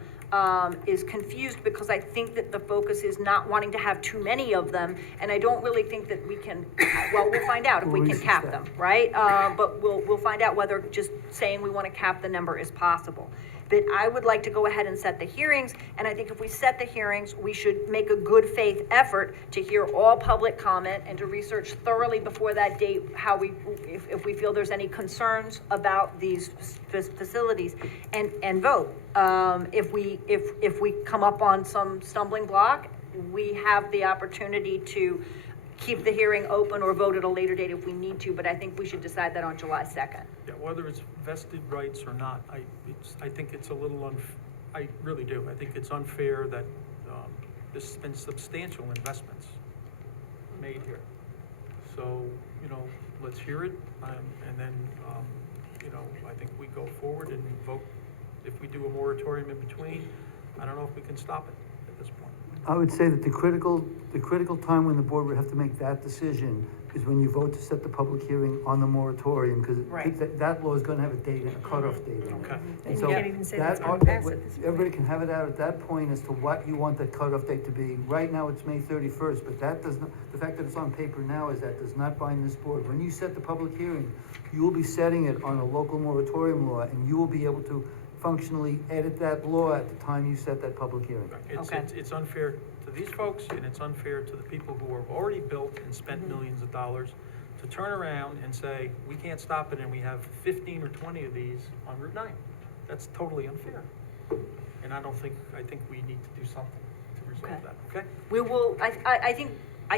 is confused because I think that the focus is not wanting to have too many of them. And I don't really think that we can, well, we'll find out if we can cap them, right? But we'll find out whether just saying we want to cap the number is possible. But I would like to go ahead and set the hearings, and I think if we set the hearings, we should make a good faith effort to hear all public comment and to research thoroughly before that date how we, if we feel there's any concerns about these facilities, and vote. If we come up on some stumbling block, we have the opportunity to keep the hearing open or vote at a later date if we need to, but I think we should decide that on July 2nd. Yeah, whether it's vested rights or not, I think it's a little I really do. I think it's unfair that, there's been substantial investments made here. So, let's hear it, and then, I think we go forward and vote. If we do a moratorium in between, I don't know if we can stop it at this point. I would say that the critical time when the board would have to make that decision is when you vote to set the public hearing on the moratorium, because Right. that law is gonna have a date, a cutoff date on it. Okay. And And you so can't even say that that's gonna ar- pass at this point. Everybody can have it out at that point as to what you want that cutoff date to be. Right now, it's May 31st, but that does not, the fact that it's on paper now is that does not bind this board. When you set the public hearing, you will be setting it on a local moratorium law, and you will be able to functionally edit that law at the time you set that public hearing. Okay. It's unfair to these folks, and it's unfair to the people who have already built and spent millions of dollars to turn around and say, we can't stop it, and we have 15 or 20 of these on Route 9. That's totally unfair. And I think we need to do something to resolve Okay. that, okay? We will, I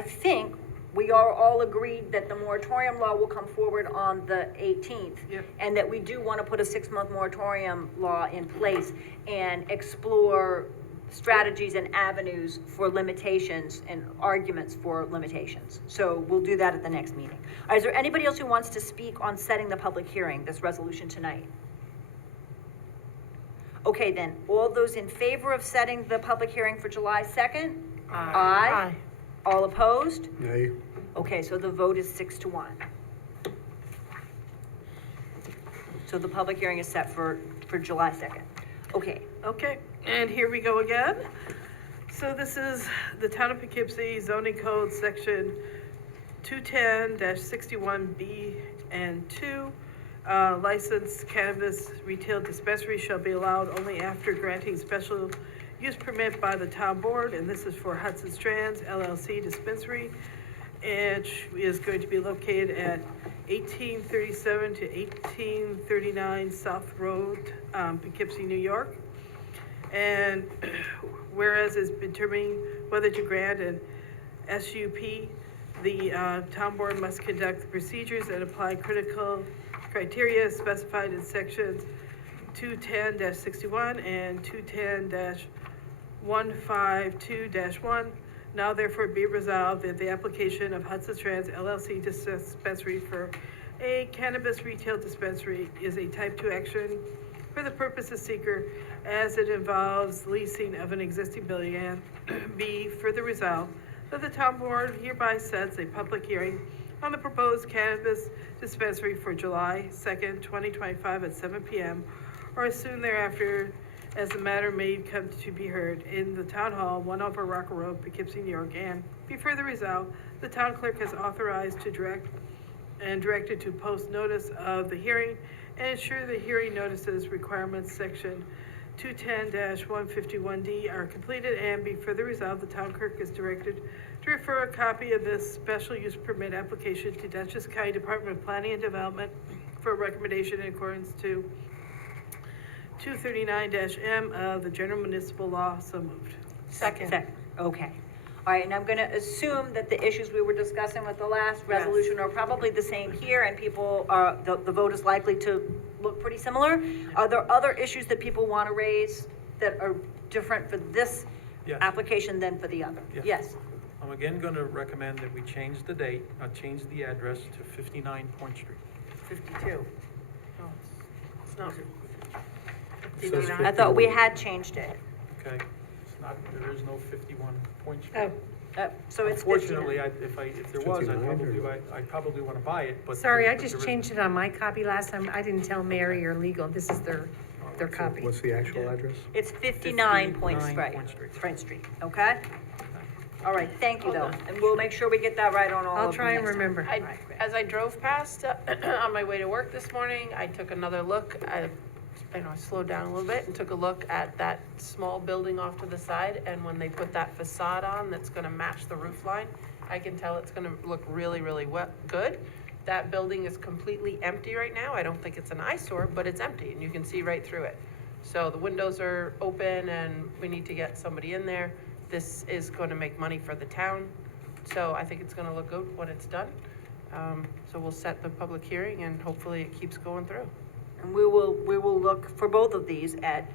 think we are all agreed that the moratorium law will come forward on the 18th. Yep. And that we do want to put a 6-month moratorium law in place and explore strategies and avenues for limitations and arguments for limitations. So we'll do that at the next meeting. Is there anybody else who wants to speak on setting the public hearing, this resolution tonight? Okay, then, all those in favor of setting the public hearing for July 2nd? Aye. All opposed? Nay. Okay, so the vote is 6-1. So the public hearing is set for July 2nd. Okay, Okay, and here we go again. So this is the Town of Poughkeepsie zoning code, section 210-61B and 2. Licensed cannabis retail dispensary shall be allowed only after granting special use permit by the town board, and this is for Hudson Strands LLC dispensary. It is going to be located at 1837 to 1839 South Road, Poughkeepsie, New York. And whereas it's determining whether to grant an SUP, the town board must conduct the procedures and apply critical criteria specified in sections 210-61 and 210-152-1. Now therefore be resolved that the application of Hudson Strands LLC dispensary for a cannabis retail dispensary is a type 2 action for the purpose of seeker as it involves leasing of an existing building, and be further resolved that the town board hereby sets a public hearing on the proposed cannabis dispensary for July 2nd, 2025 at 7 p.m. or as soon thereafter as the matter may come to be heard in the Town Hall, 1 over Rocker Road, Poughkeepsie, New York, and be further resolved, the town clerk has authorized to directed to post notice of the hearing and ensure the hearing notices requirements, section 210-151D are completed, and be further resolved, the town clerk is directed to refer a copy of this special use permit application to Dutchess County Department of Planning and Development for recommendation in accordance to 239-M of the general municipal law. So moved. Second, okay. All right, and I'm gonna assume that the issues we were discussing with the last resolution are probably the same here, and people are, the vote is likely to look pretty similar. Are there other issues that people wanna raise that are different for this Yes. application than for the other? Yes. Yes, I'm again gonna recommend that we change the date, change the address to 59 Point Street. 52. No, it's not. It says I thought we had changed it. Okay? It's not, there is no 51 Point Street. Oh, So it's 59. Unfortunately, if there was, 59 or- I probably wanna buy it, but. sorry, I but just there changed it on my copy last time. I didn't tell Mary or legal. This is their copy. What's the actual address? It's 59 Point 59 Street. Point Street. Point Street, okay? All right, thank you though, and we'll make sure we get that right on all of them. I'll try and next time. remember. All right, great. As I drove past on my way to work this morning, I took another look. I slowed down a little bit and took a look at that small building off to the side. And when they put that facade on, that's gonna match the roof line, I can tell it's gonna look really, really good. That building is completely empty right now. I don't think it's an eyesore, but it's empty and you can see right through it. So the windows are open and we need to get somebody in there. This is gonna make money for the town. So I think it's gonna look good when it's done. So we'll set the public hearing and hopefully it keeps going through. And we will look for both of these at,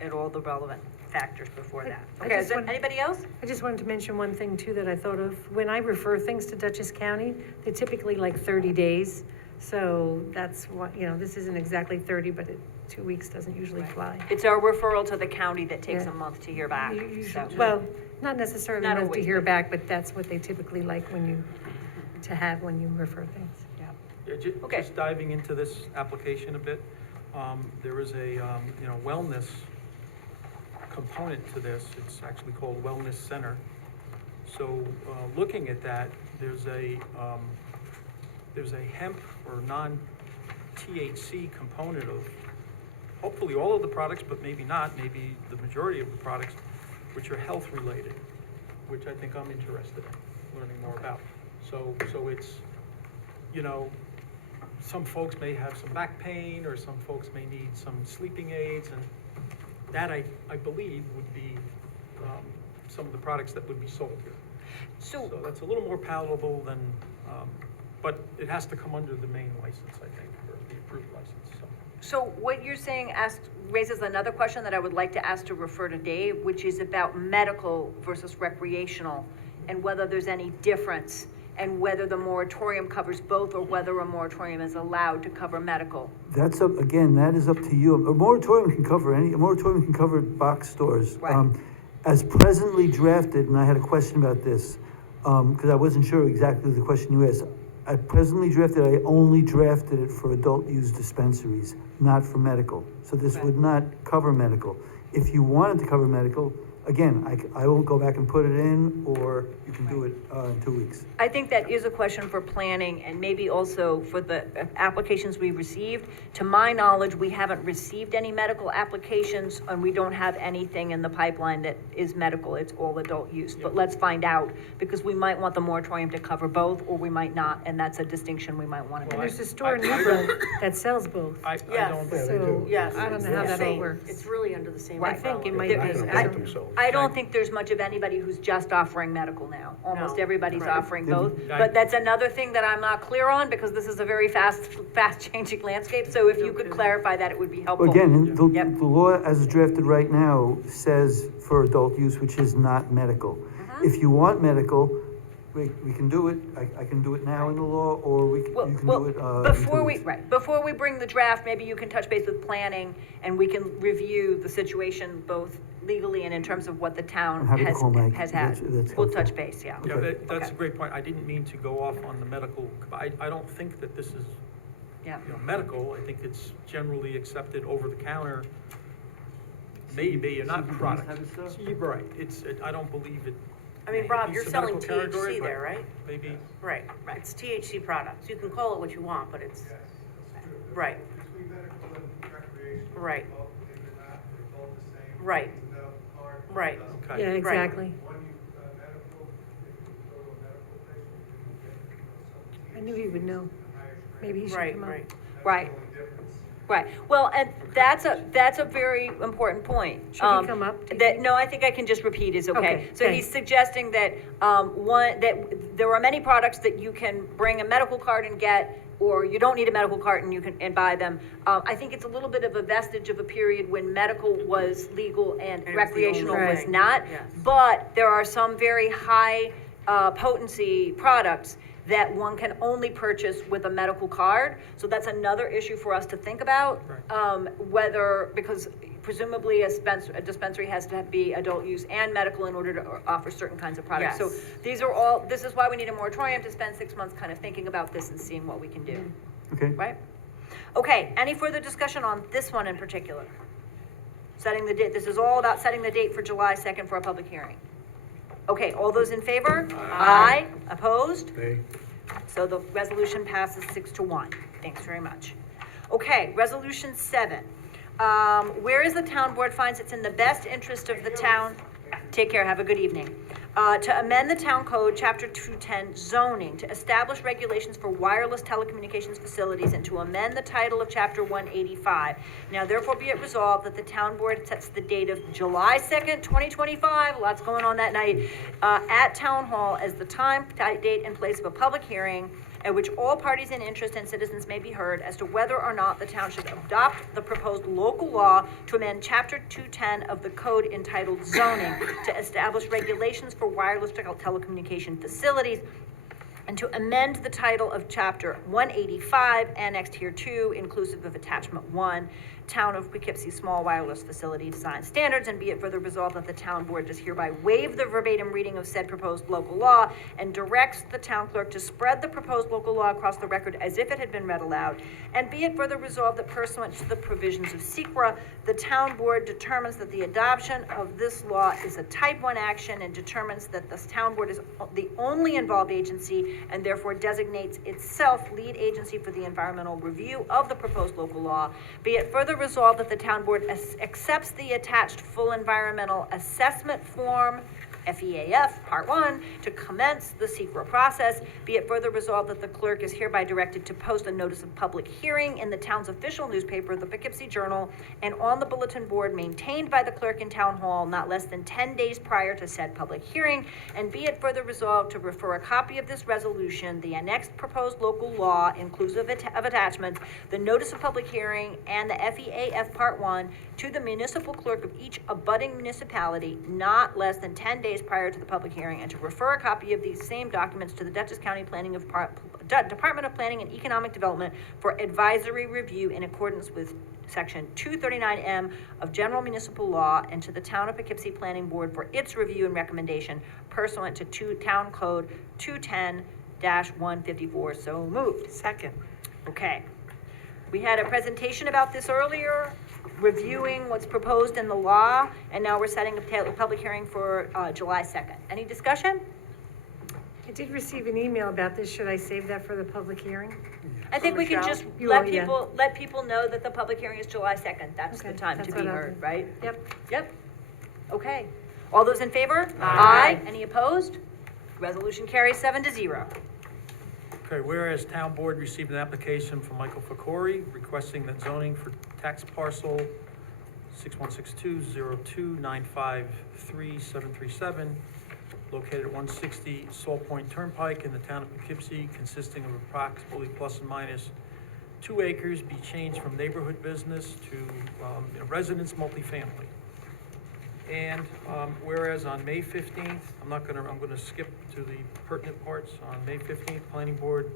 at all the relevant factors before that. I Okay, is just there want- anybody else? I just wanted to mention one thing too that I thought of. When I refer things to Dutchess County, they're typically like 30 days. So that's what, this isn't exactly 30, but 2 weeks doesn't usually fly. It's our referral to the county that takes Yeah. a month to hear back. So- Well, not necessarily Not enough to always, hear but- back, but that's what they typically like when you refer things. Yeah, Okay. just diving into this application a bit, there is a, wellness component to this. It's actually called Wellness Center. So, looking at that, there's a hemp or non-THC component of hopefully all of the products, but maybe not, maybe the majority of the products, which are health-related, which I think I'm interested in learning more about. So it's, some folks may have some back pain, or some folks may need some sleeping aids, and that I believe would be some of the products that would be sold here. So, So that's a little more palatable than, but it has to come under the main license, I think, or the approved license, so. so what you're saying raises another question that I would like to ask to refer to Dave, which is about medical versus recreational, and whether there's any difference, and whether the moratorium covers both, or whether a moratorium is allowed to cover medical. That's up, again, that is up to you. A moratorium can cover box stores. Right. As presently drafted, and I had a question about this, because I wasn't sure exactly the question you asked. I presently drafted, I only drafted it for adult use dispensaries, not for medical. So this would not cover medical. If you wanted to cover medical, again, I will go back and put it in, or you can do it in 2 weeks. I think that is a question for planning, and maybe also for the applications we received. To my knowledge, we haven't received any medical applications, and we don't have anything in the pipeline that is medical. It's all adult use. But let's find out, because we might want the moratorium to cover both, or we might not, and that's a distinction we might want to And make. there's a store in Newburgh that sells both. I Yes. don't, Yeah, they So do. Yes. I don't know how it's that the all same. works. It's really under the same I umbrella. think it might There- be. Not gonna I- hurt themselves. I don't think there's much of anybody who's just offering medical now. Almost No. everybody's Right. offering both. I- But that's another thing that I'm not clear on, because this is a very fast-changing landscape. So if you could clarify that, it would be helpful. Again, Yep. the law as it's drafted right now says for adult use, which is not medical. If you want medical, we can do it. I can do it now in the law, or you can do it in 2 weeks. Before we bring the draft, maybe you can touch base with planning, and we can review the situation both legally and in terms of what the town I'm happy to has call Mike. has had. That's We'll helpful. touch base, yeah. yeah, Okay. that's a Okay. great point. I didn't mean to go off on the medical, I don't think that this is, Yeah. medical. I think it's generally accepted over the counter. Maybe, not product. You're right, I don't believe it. I mean, Rob, you're It's a selling medical category, THC but there, right? Maybe, Right, it's THC products. You can call it what you want, but it's, right. Right. Right. Right. Okay. Yeah, exactly. I knew he would know. Maybe he should Right, come up. right. Right. Right. Well, and that's a very important point. Should he come up, do you That, think? no, I think I can just repeat is okay. Okay, So he's thanks. suggesting that, that there are many products that you can bring a medical card and get, or you don't need a medical card and you can, and buy them. I think it's a little bit of a vestige of a period when medical was legal and And it was the recreational only was thing. not. Yes. But there are some very high, potency products that one can only purchase with a medical card. So that's another issue for us to think about. Whether, because presumably a dispensary has to be adult use and medical in order to offer certain kinds of products. So Yes. these are all, this is why we need a moratorium, to spend 6 months kind of thinking about this and seeing what we can do, Okay? right? Okay, any further discussion on this one in particular? Setting the date, this is all about setting the date for July 2nd for a public hearing. Okay, all those in favor? Aye. Opposed? Nay. So the resolution passes 6-1. Thanks very much. Okay, resolution 7. Whereas the town board finds it's in the best interest of the town, take care, have a good evening. To amend the town code, chapter 210 zoning, to establish regulations for wireless telecommunications facilities and to amend the title of chapter 185. Now therefore be it resolved that the town board sets the date of July 2nd, 2025, lots going on that night, at town hall as the time, date, and place of a public hearing at which all parties in interest and citizens may be heard as to whether or not the town should adopt the proposed local law to amend chapter 210 of the code entitled zoning to establish regulations for wireless telecommunication facilities and to amend the title of chapter 185 annexed here too, inclusive of attachment 1, Town of Poughkeepsie Small Wireless Facility Design Standards, and be it further resolved that the town board does hereby waive the verbatim reading of said proposed local law and directs the town clerk to spread the proposed local law across the record as if it had been read aloud, and be it further resolved that pursuant to the provisions of SECRA, the town board determines that the adoption of this law is a type 1 action and determines that the town board is the only involved agency and therefore designates itself lead agency for the environmental review of the proposed local law. Be it further resolved that the town board accepts the attached full environmental assessment form, FEAF, Part 1, to commence the SECRA process. Be it further resolved that the clerk is hereby directed to post a notice of public hearing in the town's official newspaper, the Poughkeepsie Journal, and on the bulletin board maintained by the clerk in town hall not less than 10 days prior to said public hearing. And be it further resolved to refer a copy of this resolution, the annexed proposed local law, inclusive of attachments, the notice of public hearing, and the FEAF Part 1 to the municipal clerk of each abutting municipality not less than 10 days prior to the public hearing, and to refer a copy of these same documents to the Dutchess County Department of Planning and Economic Development for advisory review in accordance with Section 239M of General Municipal Law, and to the Town of Poughkeepsie Planning Board for its review and recommendation pursuant to Town Code 210-154. So moved. Second. Okay. We had a presentation about this earlier, reviewing what's proposed in the law, and now we're setting a public hearing for July 2nd. Any discussion? I did receive an email about this. Should I save that for the public hearing? I think we can Michelle? just You let will, yeah. people know that the public hearing is July 2nd. That's the Okay, time to that's be what I'll heard, do. right? Yep. Yep. Okay. All those in favor? Aye. Any opposed? Resolution carries 7-0. Okay, whereas town board received an application from Michael Fakori requesting that zoning for tax parcel 616202953737 located at 160 Salt Point Turnpike in the town of Poughkeepsie, consisting of approximately plus and minus 2 acres, be changed from neighborhood business to residence multifamily. And whereas on May 15th, I'm gonna skip to the pertinent parts. On May 15th, Planning Board,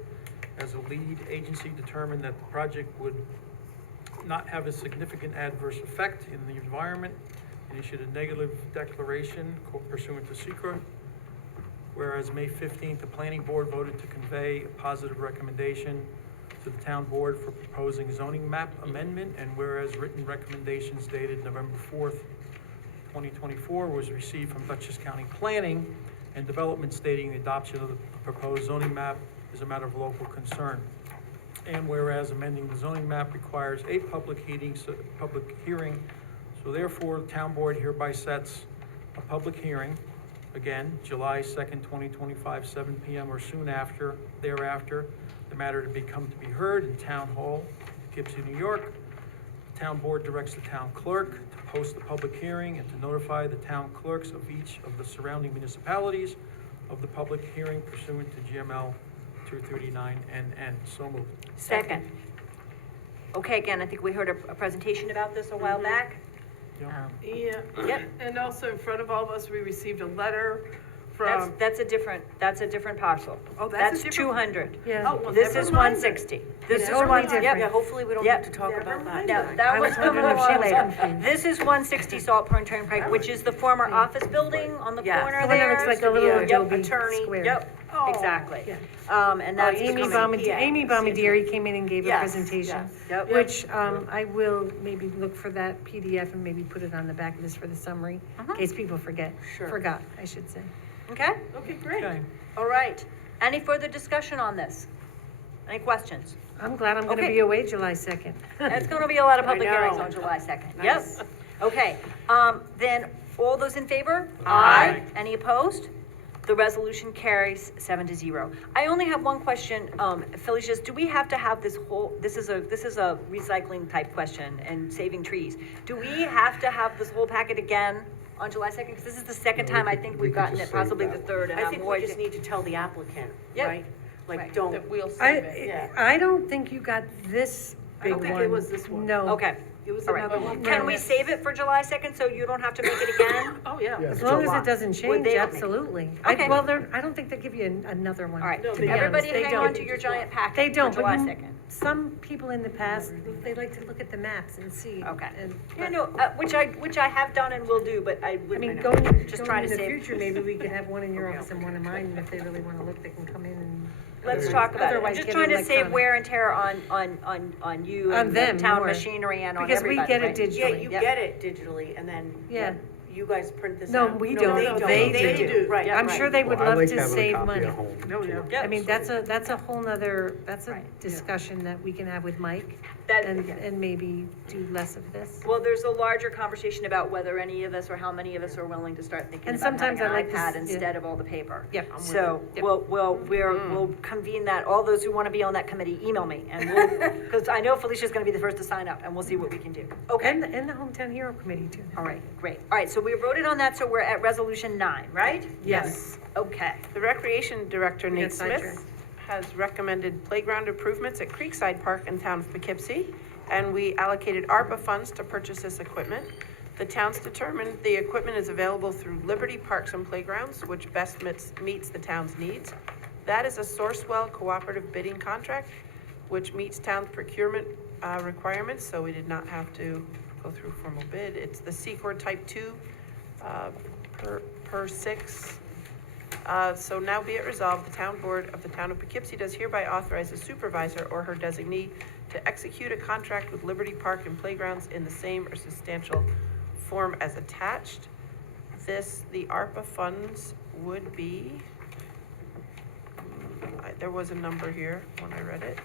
as a lead agency, determined that the project would not have a significant adverse effect in the environment and issued a negative declaration pursuant to SECRA. Whereas May 15th, the Planning Board voted to convey a positive recommendation to the Town Board for proposing zoning map amendment, and whereas written recommendations dated November 4th, 2024 was received from Dutchess County Planning and Development stating the adoption of the proposed zoning map is a matter of local concern. And whereas amending the zoning map requires a public hearing, so therefore, the town board hereby sets a public hearing, again, July 2nd, 2025, 7 PM or soon thereafter, the matter to be heard in Town Hall, Poughkeepsie, New York. The town board directs the town clerk to post the public hearing and to notify the town clerks of each of the surrounding municipalities of the public hearing pursuant to GML 239 NN. So moved. Second. Okay, again, I think we heard a presentation about this a while back. Yep. Yeah. Yep. And also in front of all of us, we received a letter That's, from, that's a different parcel. Oh, that's a different- 200. Yeah. oh, well, This never is mind 160. It's This is totally one, different. yep. Yeah, hopefully we don't Yep. have to talk Never about that. mind. No, I that was was coming wondering if along she was later. confused. This is 160 Salt Point Turnpike, which is the former office building on the Yes. corner The one that there. looks like a little Yep, Adobe attorney, square. Yep, Oh, exactly. yeah. And that's Amy coming. Bombardieri came in and gave a Yes, presentation, yes. Yep. which, I will maybe look for that PDF and maybe put it on the back of this for the summary, in case people Sure. forgot, I should say. Okay, Okay, great. Okay. all right. Any further discussion on this? Any questions? I'm glad I'm gonna Okay. be away July 2nd. It's gonna be a lot of I public hearings know. on July 2nd. Nice. Yep. Okay, then, all those in favor? Aye. Any opposed? The resolution carries 7-0. I only have one question, Felicia's, do we have to have this whole, this is a recycling type question and saving trees. Do we have to have this whole packet again on July 2nd? Because this is the second No, we time I could- think we we've could gotten just it, possibly save the that third, and I I'm think we worried. just need to tell the applicant, Yep. right? Like, Right. don't, That we'll save it. yeah. I don't think you got this I big don't one. think it was this one. No. Okay, It was all right. another one. Can we save it for July 2nd so you don't have to make it again? Oh, yeah. Yeah. As long as July. it doesn't Would change, they- absolutely. Okay. Well, I don't think they give you another one. All right, No, to be they- honest. everybody They hang don't. on to your giant packet They for don't, but July you- 2nd. some people in the past, they like to look at the maps and see. Okay. and- Yeah, no, which I have done and will do, but I I would, mean, just trying going to in the save. future, maybe we could have one in your office and one in mine, and if they really wanna look, they can come in and. Let's talk about it. I'm Otherwise, just get trying it to save electronic. wear and tear on you On and the them town more. machinery and on Because we everybody, get it right? digitally. Yeah, you Yep. get it digitally, and then. Yeah. You guys print this No, out? we No, don't, no, no, they they do. do. Right, I'm right. sure they would Well, I love like to having a save copy money. at home, No, too. yeah. Yep. I mean, that's a whole nother, that's a Right. discussion that we can have with Mike, That- and maybe do less of this. Well, there's a larger conversation about whether any of us or how many of us are willing to start thinking And about having sometimes I an like to iPad yeah. instead of all the paper. Yep, I'm with So, you. Yep. we'll convene that, all those who want to be on that committee, email me, and we'll, because I know Felicia's going to be the first to sign up, and we'll see what we can do. Okay? And the Hometown Hero Committee too. All right, great. All right, so we voted on that, so we're at resolution 9, right? Yes. Okay. The Recreation Director, We Nate got Smith, sidetracked. has recommended playground improvements at Creekside Park in town of Poughkeepsie, and we allocated ARPA funds to purchase this equipment. The town's determined the equipment is available through Liberty Parks and Playgrounds, which best meets the town's needs. That is a Sourcewell cooperative bidding contract, which meets town's procurement requirements, so we did not have to go through formal bid. It's the Secor Type 2 per 6. So now be it resolved, the town board of the town of Poughkeepsie does hereby authorize the supervisor or her designee to execute a contract with Liberty Park and Playgrounds in the same or substantial form as attached. The ARPA funds would be, there was a number here when I read it.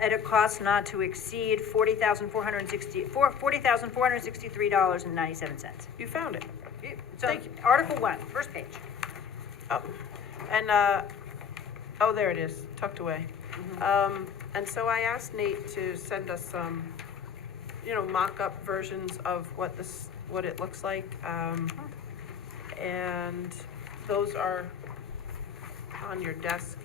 At a cost not to exceed $40,463.97. You found it. So, Thank you. Article 1, first page. Oh, and, oh, there it is, tucked away. And so I asked Nate to send us some, mock-up versions of what it looks like. And those are on your desk.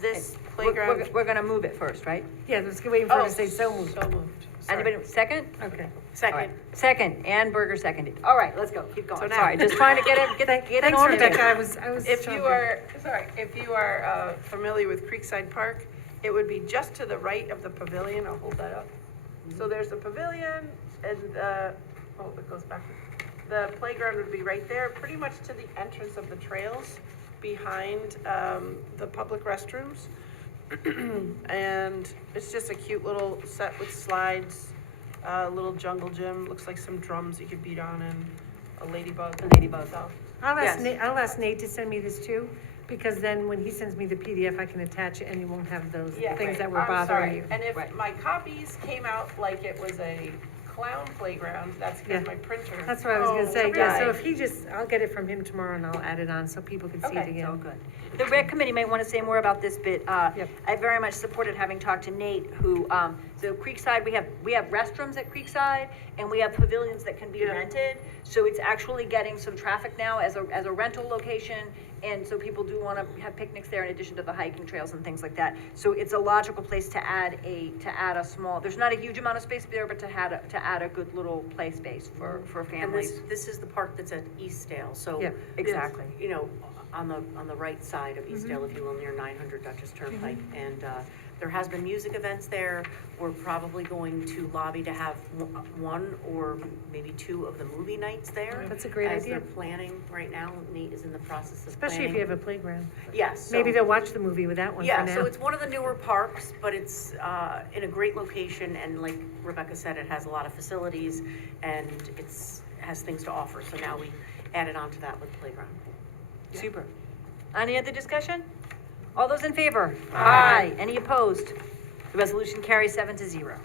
This playground. We're gonna move it first, right? Yeah, let's waiting for her to say so moved. So moved. Sorry. Anybody, second? Okay. All right. Second, Ann Berger seconded. All right, let's go, keep So going. now- Sorry, just trying to get it in Thanks, order. Rebecca, I was If trying you to- are familiar with Creekside Park, it would be just to the right of the pavilion. I'll hold that up. So there's a pavilion and, it goes back. The playground would be right there, pretty much to the entrance of the trails behind, the public restrooms. And it's just a cute little set with slides, a little jungle gym, looks like some drums you could beat on and a ladybug. So, I'll Yes. ask Nate to send me this too. because then when he sends me the PDF, I can attach it and you won't have those Yeah, things right. that were I'm bothering sorry. you. And if Right. my copies came out like it was a clown playground, that's because Yeah. my printer. That's what I was gonna Oh, say, yeah, so right. if he just, I'll get it from him tomorrow and I'll add it on so people can see it Okay, it's all again. good. The rec committee may want to say more about this bit. Yep. I very much supported having talked to Nate, who, so Creekside, we have restrooms at Creekside, and we have pavilions that can be Yeah. rented. So it's actually getting some traffic now as a rental location, and so people do want to have picnics there in addition to the hiking trails and things like that. So it's a logical place to add a small, there's not a huge amount of space there, but to add a good little play space for And families. this is the park that's at Eastdale, so. Yeah. Exactly. You know, on the right side of Eastdale, if you will, near 900 Duchess Turnpike. And there has been music events there. We're probably going to lobby to have one or maybe two of the movie nights there. That's a great As idea. they're planning right now. Nate is in the process of planning. Especially if you have a playground. Yes. so- Maybe they'll watch the movie with that one for Yeah, now. so it's one of the newer parks, but it's in a great location, and like Rebecca said, it has a lot of facilities, and has things to offer, so now we added on to that with playground. Super. Any other discussion? All those in favor? Aye. Any opposed? The resolution carries 7-0.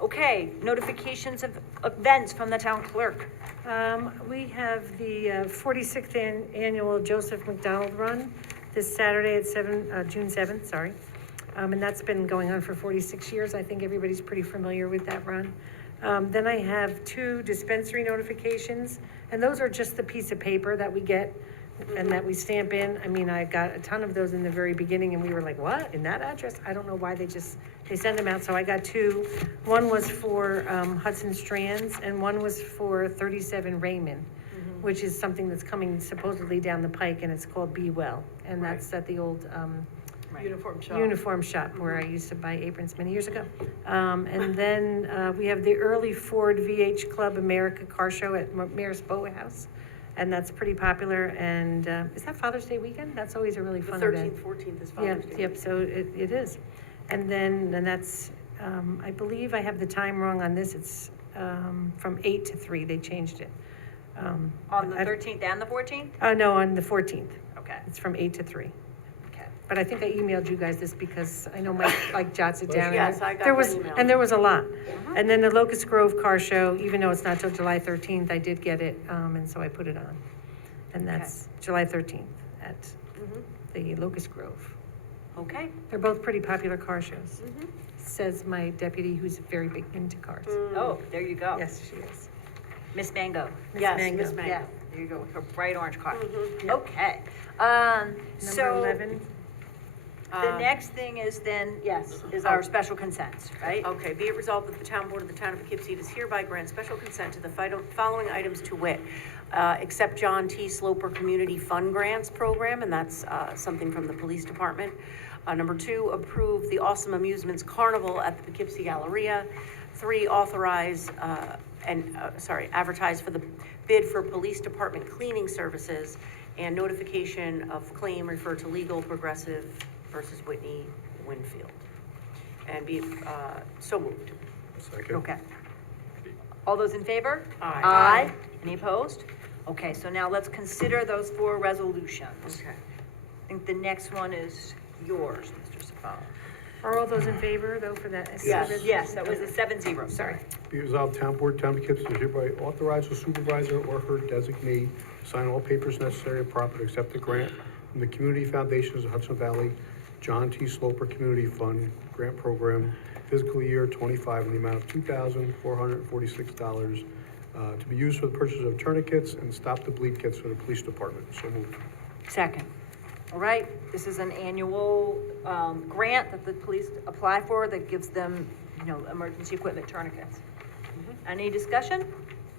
Okay, notifications of events from the town clerk. We have the 46th annual Joseph McDonald Run this Saturday at June 7th, sorry. And that's been going on for 46 years. I think everybody's pretty familiar with that run. Then I have 2 dispensary notifications, and those are just the piece of paper that we get and that we stamp in. I mean, I got a ton of those in the very beginning, and we were like, what, in that address? I don't know why they send them out, so I got 2. One was for Hudson Strands, and one was for 37 Raymond, which is something that's coming supposedly down the pike, and it's called Be Well, and that's at the old Uniform shop. uniform shop where I used to buy aprons many years ago. And then we have the early Ford VH Club America Car Show at Mayor's Boat House, and that's pretty popular. And is that Father's Day weekend? That's always a really The fun event. 13th, 14th is Yeah, Father's Day. yep, so it is. And that's, I believe I have the time wrong on this, it's from 8 to 3, they changed it. On the 13th and the 14th? Oh, no, on the 14th, Okay. it's from 8 to 3. Okay. But I think I emailed you guys this because I know Mike like jots it down. and Yes, I got there that was email. And there was a lot. And then the Locust Grove Car Show, even though it's not till July 13th, I did get it, and so I put it on. And that's July 13th at the Locust Grove. Okay. They're both pretty popular car shows. Says my deputy, who's very big into cars. Oh, there you go. Yes, she is. Miss Mango. Yes, Mango. Miss Mango. Yeah, there you go, with her bright orange car. Yep. Okay. Number So 11, the next thing is then, is our special consents, right? Okay, be it resolved that the town board of the town of Poughkeepsie does hereby grant special consent to the following items to wit. Accept John T. Sloper Community Fund Grants Program, and that's something from the police department. Number 2, approve the Awesome Amusements Carnival at the Poughkeepsie Galleria. 3, authorize advertise for the bid for police department cleaning services, and notification of claim refer to Legal Progressive versus Whitney Winfield. And be so moved. Second. Okay. All those in favor? Aye. Aye. Any opposed? Okay, so now let's consider those 4 resolutions. Okay. I think the next one is yours, Mr. Safal. are all those in favor, though, for that? Yes, that was a 7-0, sorry. Be resolved, town board, town of Poughkeepsie, does hereby authorize the supervisor or her designee to sign all papers necessary and proper to accept the grant from the Community Foundations of Hudson Valley John T. Sloper Community Fund Grant Program, fiscal year 25, in the amount of $2,446, to be used for the purchase of tourniquets and stop the bleed kits for the police department. So moved. Second. All right, this is an annual grant that the police apply for that gives them, emergency equipment tourniquets. Any discussion?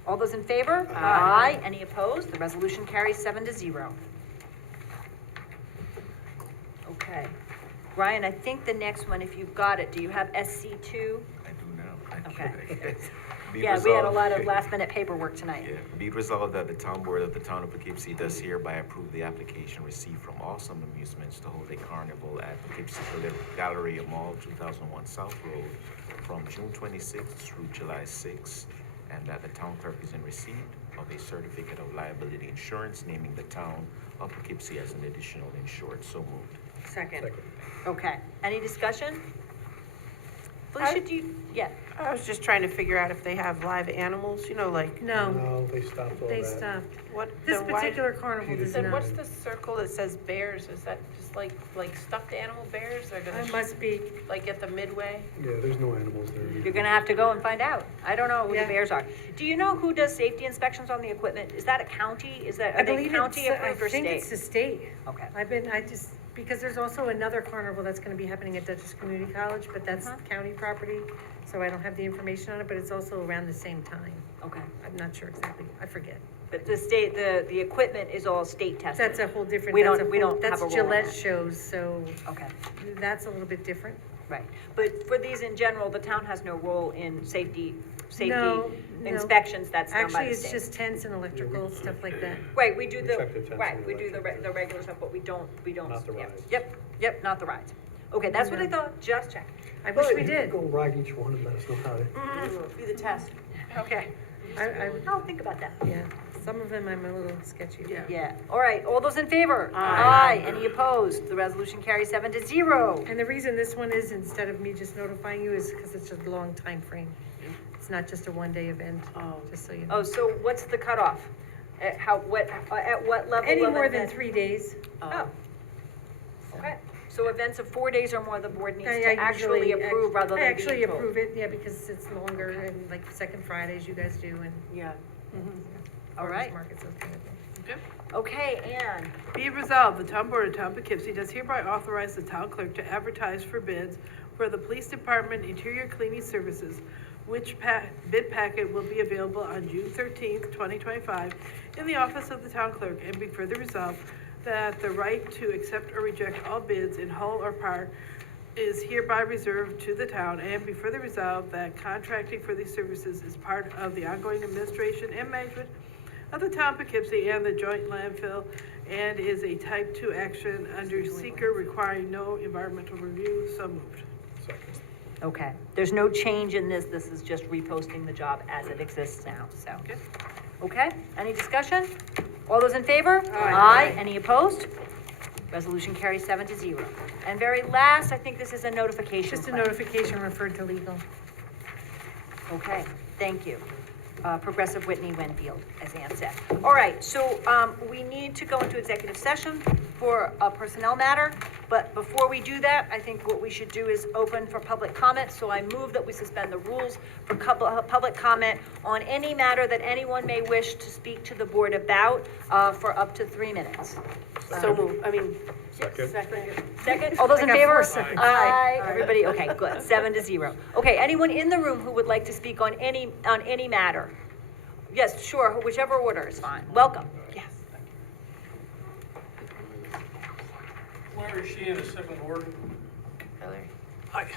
All those in favor? Aye. Any opposed? The resolution carries 7-0. Okay. Brian, I think the next one, if you've got it, do you have SC2? I do now. Thank Okay. you. Be Yeah, we had a resolved- lot of last-minute paperwork tonight. Yeah, be it resolved that the town board of the town of Poughkeepsie does hereby approve the application received from Awesome Amusements to hold a carnival at Poughkeepsie Galleria Mall, 2001 South Road, from June 26th through July 6th, and that the town clerk is in receipt. of a certificate of liability insurance, naming the town of Poughkeepsie as an additional insured. So moved. Second. Okay, any discussion? Felicia, do you, yeah, I was just trying to figure out if they have live animals, you know, like, No, No, they stopped all that. they stopped. what? This then why- particular carnival does Then not. what's the circle that says bears? Is that just like stuffed animal bears? They're It gonna, must be, like at the midway? Yeah, there's no animals there. you're gonna have to go and find out. I don't know who the Yeah. bears are. Do you know who does safety inspections on the equipment? Is that a county? Is that, I are they believe county it's, I approved or think it's state? the state. Okay. Because there's also another carnival that's gonna be happening at Dutchess Community College, but that's county property, so I don't have the information on it, but it's also around the same time. Okay. I'm not sure exactly, I forget. But the state, the equipment is all state tested? That's a whole different, We that's don't- a we whole, don't have that's a role in Gillette that. shows, so Okay, that's a little bit different. right. But for these in general, the town has no role in safety No, no. inspections, that's done by Actually, the it's state. just tents and electrical, stuff like that. Right, we do We the, check the tents right, and we do the, electric. the regular stuff, but we don't. Not the yeah. rides. Yep, not the rides. Okay, that's what I No. thought, just check. I wish we You did. could Go ride each one and let us know how to. Be the test. Okay, I, I'll think about that. yeah, some of them I'm a little sketchy about. Yeah, all right, all those in favor? Aye. Any opposed? The resolution carries 7-0. And the reason this one is, instead of me just notifying you, is because it's a long time frame. It's not just a one-day event, Oh. just so you know. Oh, so what's the cutoff? At what level Any of more than event? 3 days. Oh. Okay, so events of 4 days or more, the board needs I to actually usually approve rather than I actually being told. approve it, yeah, because it's longer and like second Fridays you guys do and. Yeah. All right. farmers markets, those kind of things. Okay, Ann, Be it resolved, the town board of town Poughkeepsie does hereby authorize the town clerk to advertise for bids for the police department interior cleaning services, which bid packet will be available on June 13th, 2025, in the office of the town clerk, and be further resolved that the right to accept or reject all bids in whole or part is hereby reserved to the town, and be further resolved that contracting for these services is part of the ongoing administration and management of the town of Poughkeepsie and the joint landfill, and is a type 2 action under seeker requiring no environmental review. So moved. Second. okay, there's no change in this is just reposting the job as it exists now, so. Okay. Okay, any discussion? All those in favor? Aye. Any opposed? Resolution carries 7-0. And very last, I think this is a notification. Just a claim. notification referred to legal. Okay, thank you. Progressive Whitney Winfield, as Ann said. All right, so we need to go into executive session for a personnel matter, but before we do that, I think what we should do is open for public comment. So I move that we suspend the rules for public comment on any matter that anyone may wish to speak to the board about for up to 3 minutes. So moved, Second. Second, all those in I got favor? 4 seconds. Aye, everybody, okay, good, 7-0. Okay, anyone in the room who would like to speak on any matter? Yes, sure, whichever order is fine, welcome. Yes. Larry Sheehan, the second ward. Hillary? Hi.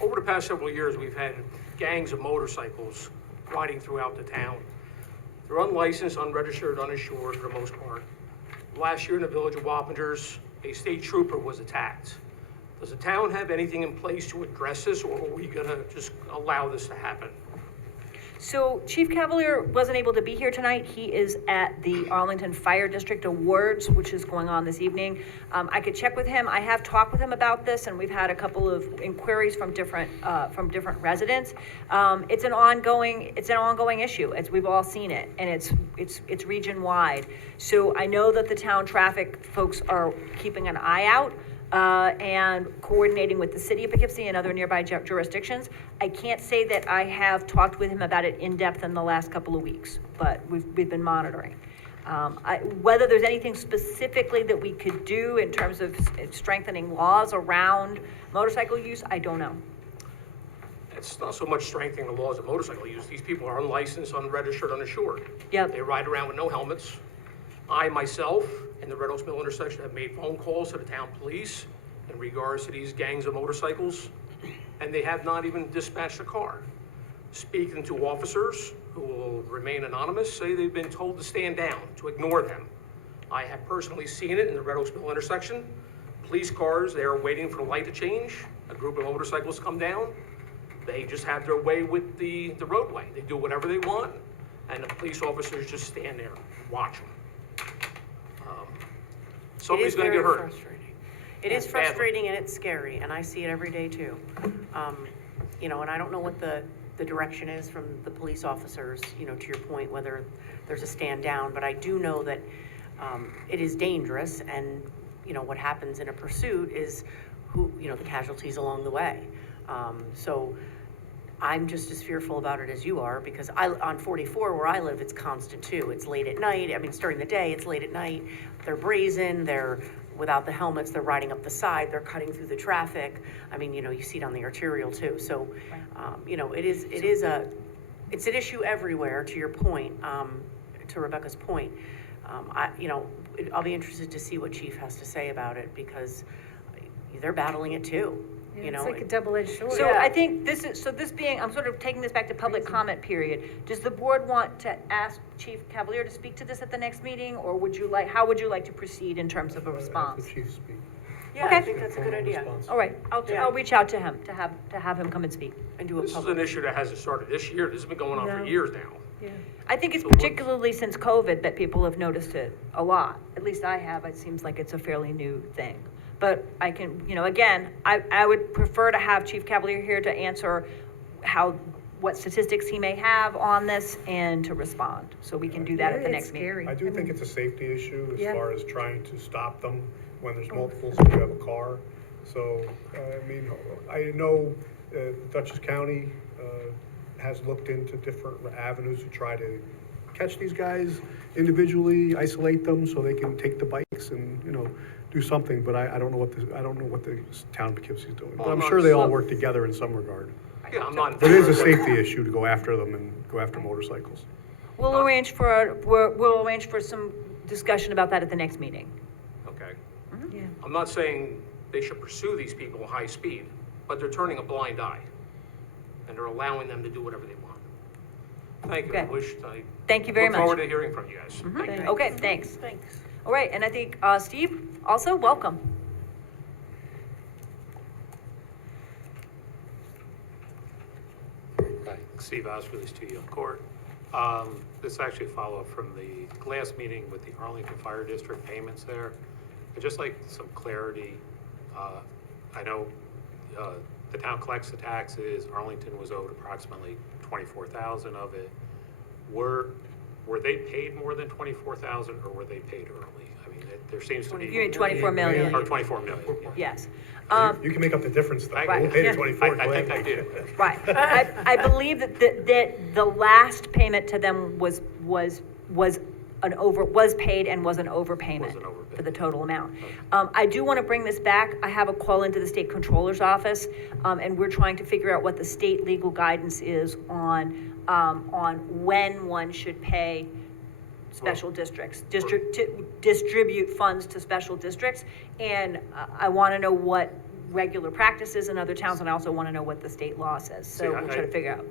Over the past several years, we've had gangs of motorcycles riding throughout the town. They're unlicensed, unregistered, uninsured for the most part. Last year in the village of Wappingers, a state trooper was attacked. Does the town have anything in place to address this, or are we gonna just allow this to happen? So Chief Cavalier wasn't able to be here tonight. He is at the Arlington Fire District Awards, which is going on this evening. I could check with him. I have talked with him about this, and we've had a couple of inquiries from different residents. It's an ongoing issue, as we've all seen it, and it's region wide. So I know that the town traffic folks are keeping an eye out. And coordinating with the city of Poughkeepsie and other nearby jurisdictions. I can't say that I have talked with him about it in depth in the last couple of weeks, but we've been monitoring. Whether there's anything specifically that we could do in terms of strengthening laws around motorcycle use, I don't know. It's not so much strengthening the laws of motorcycle use. These people are unlicensed, unregistered, uninsured. Yep. They ride around with no helmets. I myself, in the Red Oaks Mill intersection, have made phone calls to the town police in regards to these gangs of motorcycles, and they have not even dispatched a car. Speaking to officers who will remain anonymous, say they've been told to stand down, to ignore them. I have personally seen it in the Red Oaks Mill intersection. Police cars, they are waiting for the light to change. A group of motorcycles come down. They just have their way with the roadway. They do whatever they want, and the police officers just stand there, and watch them. It Somebody's is gonna get very hurt. frustrating. It is Badly. frustrating and it's scary, and I see it every day too. You know, and I don't know what the direction is from the police officers, you know, to your point, whether there's a stand down, but I do know that it is dangerous, and, you know, what happens in a pursuit is the casualties along the way. So I'm just as fearful about it as you are, because on 44 where I live, it's constant too. It's late at night. I mean, it's during the day, it's late at night. They're brazen, they're without the helmets, they're riding up the side, they're cutting through the traffic. I mean, you know, you see it on the arterial too. So, you know, it's an issue everywhere, to your point, to Rebecca's point. I'll be interested to see what Chief has to say about it, because they're battling it too. You know, It's like a double-edged sword. So I think I'm sort of taking this back to public comment period. Does the board want to ask Chief Cavalier to speak to this at the next meeting, or how would you like to proceed in terms of a response? The chief speak. Yeah, Okay. I think that's a good idea. Response. All right, Yeah. I'll reach out to him to have him come and speak. And do a This is public. an issue that hasn't started this year. This has been going on for No. years now. I think it's particularly since COVID that people have noticed it a lot. At least I have. It seems like it's a fairly new thing. But I can, again, I would prefer to have Chief Cavalier here to answer what statistics he may have on this and to respond. So we can do that at the next meeting. Scary. I do think it's a safety issue as Yeah. far as trying to stop them when there's multiples and you have a car. So, I mean, I know Dutchess County has looked into different avenues to try to catch these guys individually, isolate them so they can take the bikes and, do something, but I don't know what the town of Poughkeepsie is doing. But I'm sure they all work together in some regard. Yeah, I'm not. But it is a safety issue to go after them and go after motorcycles. We'll arrange for some discussion about that at the next meeting. Okay. Yeah. I'm not saying they should pursue these people at high speed, but they're turning a blind eye. And they're allowing them to do whatever they want. Thank you. Okay. Thank you very much. Look forward to hearing from you guys. Thank you. Okay, thanks. Thanks. All right, and I think, Steve, also, welcome. Hi, Steve Osler, Studio Court. This is actually a follow-up from the last meeting with the Arlington Fire District payments there. I'd just like some clarity. I know the town collects the taxes. Arlington was owed approximately $24,000 of it. Were they paid more than $24,000, or were they paid early? I mean, there seems to be. You mean 24 million? Or 24 million. Yeah. Yes. You can make up the difference though. Right. We'll pay the Yeah. 24. I think I did. Right. I believe that the last payment to them was paid and was an overpayment Was an overpayment. for the total amount. I do want to bring this back. I have a call into the state controller's office, and we're trying to figure out what the state legal guidance is on when one should pay special districts, distribute funds to special districts. And I want to know what regular practices in other towns, and I also want to know what the state law says. So we'll try to figure out.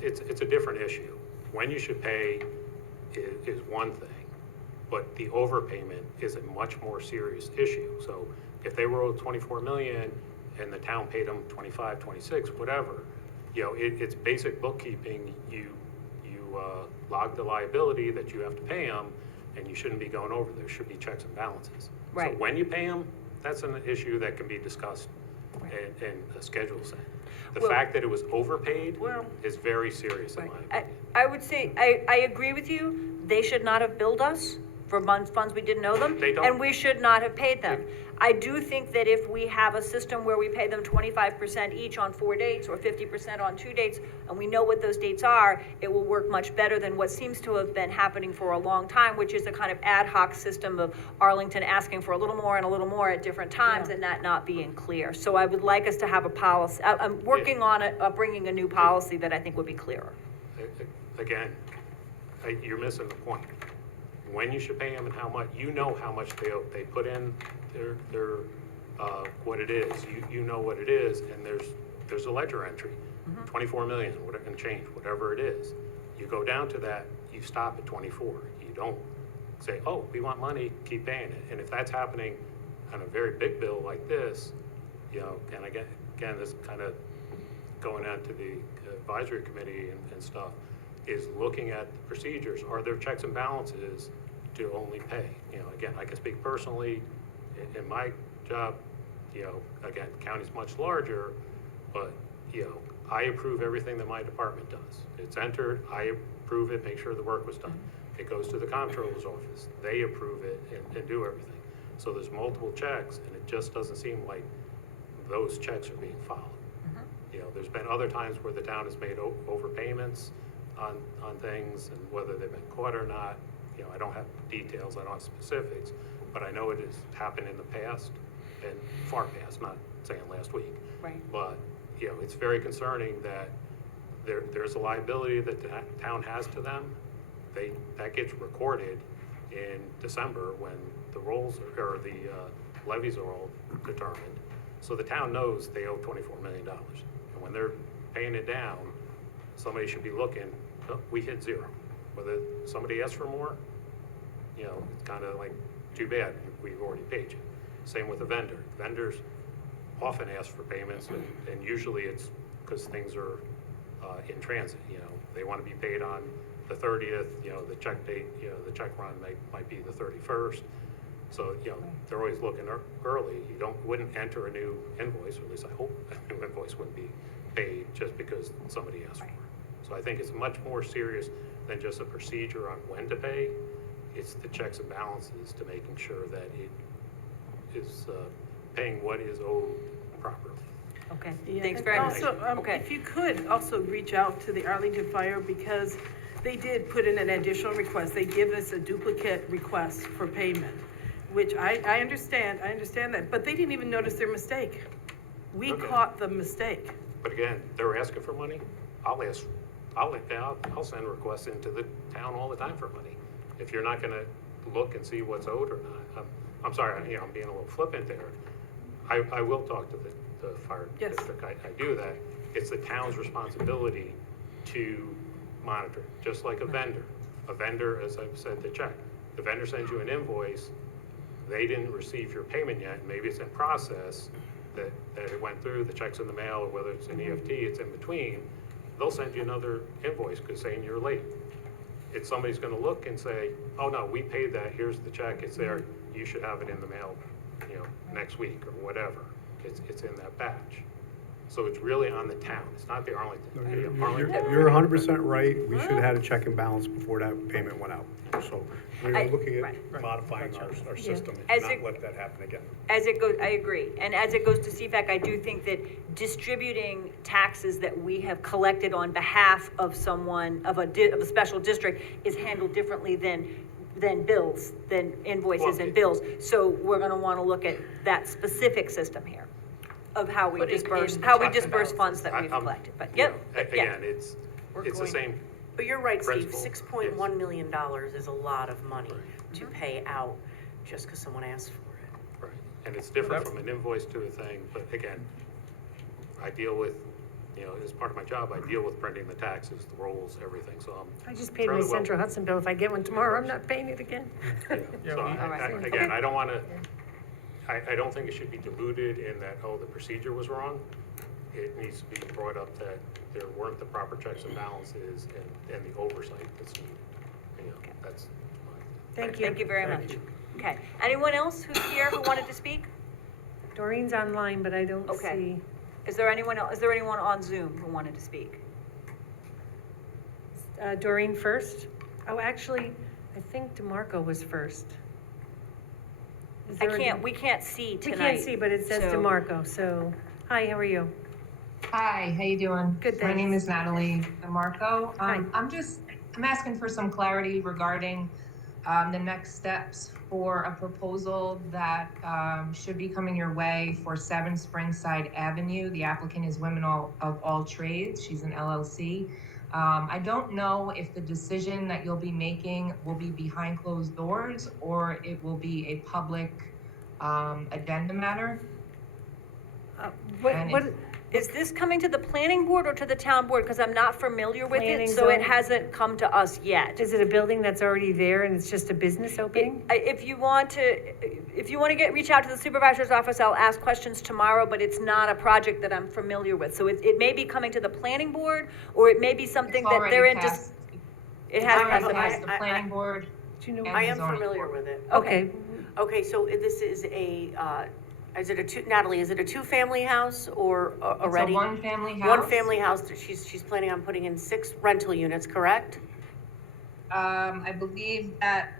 It's a different issue. When you should pay is one thing, but the overpayment is a much more serious issue. So if they were owed 24 million and the town paid them 25, 26, whatever, it's basic bookkeeping. You log the liability that you have to pay them, and you shouldn't be going over. There should be checks and balances. Right. So when you pay them, that's an issue that can be discussed in a schedule set. The fact that it was overpaid is very serious in my opinion. I would say, I agree with you. They should not have billed us for funds we didn't owe them. They don't. And we should not have paid them. I do think that if we have a system where we pay them 25% each on 4 dates or 50% on 2 dates, and we know what those dates are, it will work much better than what seems to have been happening for a long time, which is a kind of ad hoc system of Arlington asking for a little more and a little more at different times and that not being clear. So I would like us to have a policy. I'm working on bringing a new policy that I think would be clearer. Again, you're missing the point. When you should pay them and how much, how much they owe. They put in their what it is. You know what it is, and there's a ledger entry, 24 million, whatever, and change, whatever it is. You go down to that, you stop at 24. You don't say, oh, we want money, keep paying it. And if that's happening on a very big bill like this, and again, this kind of going on to the advisory committee and stuff, is looking at the procedures. Are there checks and balances to only pay? You know, again, I can speak personally, in my job, you know, again, county's much larger, but, you know, I approve everything that my department does. It's entered, I approve it, make sure the work was done. It goes to the comptroller's office, they approve it and do everything. So there's multiple checks, and it just doesn't seem like those checks are being followed. You know, there's been other times where the town has made overpayments on things, and whether they've been caught or not, you know, I don't have details, I don't have specifics, but I know it has happened in the past, and far past, not saying last week. Right. But, you know, it's very concerning that there's a liability that the town has to them. That gets recorded in December when the rolls, or the levies are all determined. So the town knows they owe $24 million. And when they're paying it down, somebody should be looking, oh, we hit zero. Whether somebody asks for more, you know, it's kind of like, too bad, we've already paid you. Same with a vendor. Vendors often ask for payments, and usually it's because things are in transit, you know. They want to be paid on the 30th, you know, the check date, you know, the check run might be the 31st. So, you know, they're always looking early. You wouldn't enter a new invoice, or at least I hope a new invoice wouldn't be paid just because somebody asked for it. So I think it's much more serious than just a procedure on when to pay. It's the checks and balances to making sure that it is paying what is owed properly. Okay, Yeah, thanks and very much. also, Okay. if you could also reach out to the Arlington Fire, because they did put in an additional request. They give us a duplicate request for payment, which I understand that, but they didn't even notice their mistake. We Okay. caught the mistake. But again, they're asking for money. I'll send requests into the town all the time for money. If you're not gonna look and see what's owed or not, I'm sorry, you know, I'm being a little flippant there. I will talk to the fire Yes. district. I do that. It's the town's responsibility to monitor, it, just like a vendor. A vendor, as I've said, the check. The vendor sends you an invoice, they didn't receive your payment yet, maybe it's in process, that it went through, the check's in the mail, or whether it's an EFT, it's in between, they'll send you another invoice because saying you're late. It's somebody's gonna look and say, oh no, we paid that, here's the check, it's there, you should have it in the mail, you know, next week or whatever. It's in that batch. So it's really on the town, it's not the Arlington. You're 100% right. We should have had a check and balance before that payment went out. So we are looking right. at modifying our system As and it- not let that happen again. As it goes, I agree, and as it goes to CFAC, I do think that distributing taxes that we have collected on behalf of someone, of a special district, is handled differently than bills, than invoices and bills. So we're gonna wanna look at that specific system here, of how we Putting disperse, in how we checks and disperse balances. funds that we've I'm- collected, but, you yep, know, yeah. Again, it's the same. But you're right, Steve, Principle, $6.1 million is a lot of money to pay out just because someone asked for it. Right, and it's different from an invoice to a thing, but again, I deal with, you know, as part of my job, I deal with printing the taxes, the rolls, everything, so I'm. I just paid my fairly well- Central Hudson bill. If I get one tomorrow, I'm not paying it again. Yeah, Yeah, so we- again, I don't wanna, I don't think it should be diluted in that, oh, the procedure was wrong. It needs to be brought up that there weren't the proper checks and balances and the oversight that's needed. You know, that's my. Thank you. Thank you very much. Okay, anyone else who's here who wanted to speak? Doreen's online, but I don't Okay. see. Is there anyone on Zoom who wanted to speak? Doreen first? Oh, actually, I think DeMarco was first. Is there a- We can't see We tonight. can't see, but it says so- DeMarco, so, hi, how are you? Hi, how you doing? Good, My name thanks. is Natalie DeMarco. Hi. I'm asking for some clarity regarding the next steps for a proposal that should be coming your way for 7 Springside Avenue. The applicant is Women of All Trades. She's an LLC. I don't know if the decision that you'll be making will be behind closed doors or it will be a public addenda matter. What, And what, Is this coming to the planning board or to the town board? Because I'm not familiar with it, Planning so it zone. hasn't come to us yet. is it a building that's already there and it's just a business opening? If you want to reach out to the supervisor's office, I'll ask questions tomorrow, but it's not a project that I'm familiar with. So it may be coming to the planning board, or it may be something It's that they're already in just, It has I have- precedence. As the planning board. Do you know? and I the am zoning familiar board. with it. Okay, Okay, so this is is it a two, Natalie, is it a two-family house or already? It's a one-family house. One family house, that she's planning on putting in 6 rental units, correct? I believe that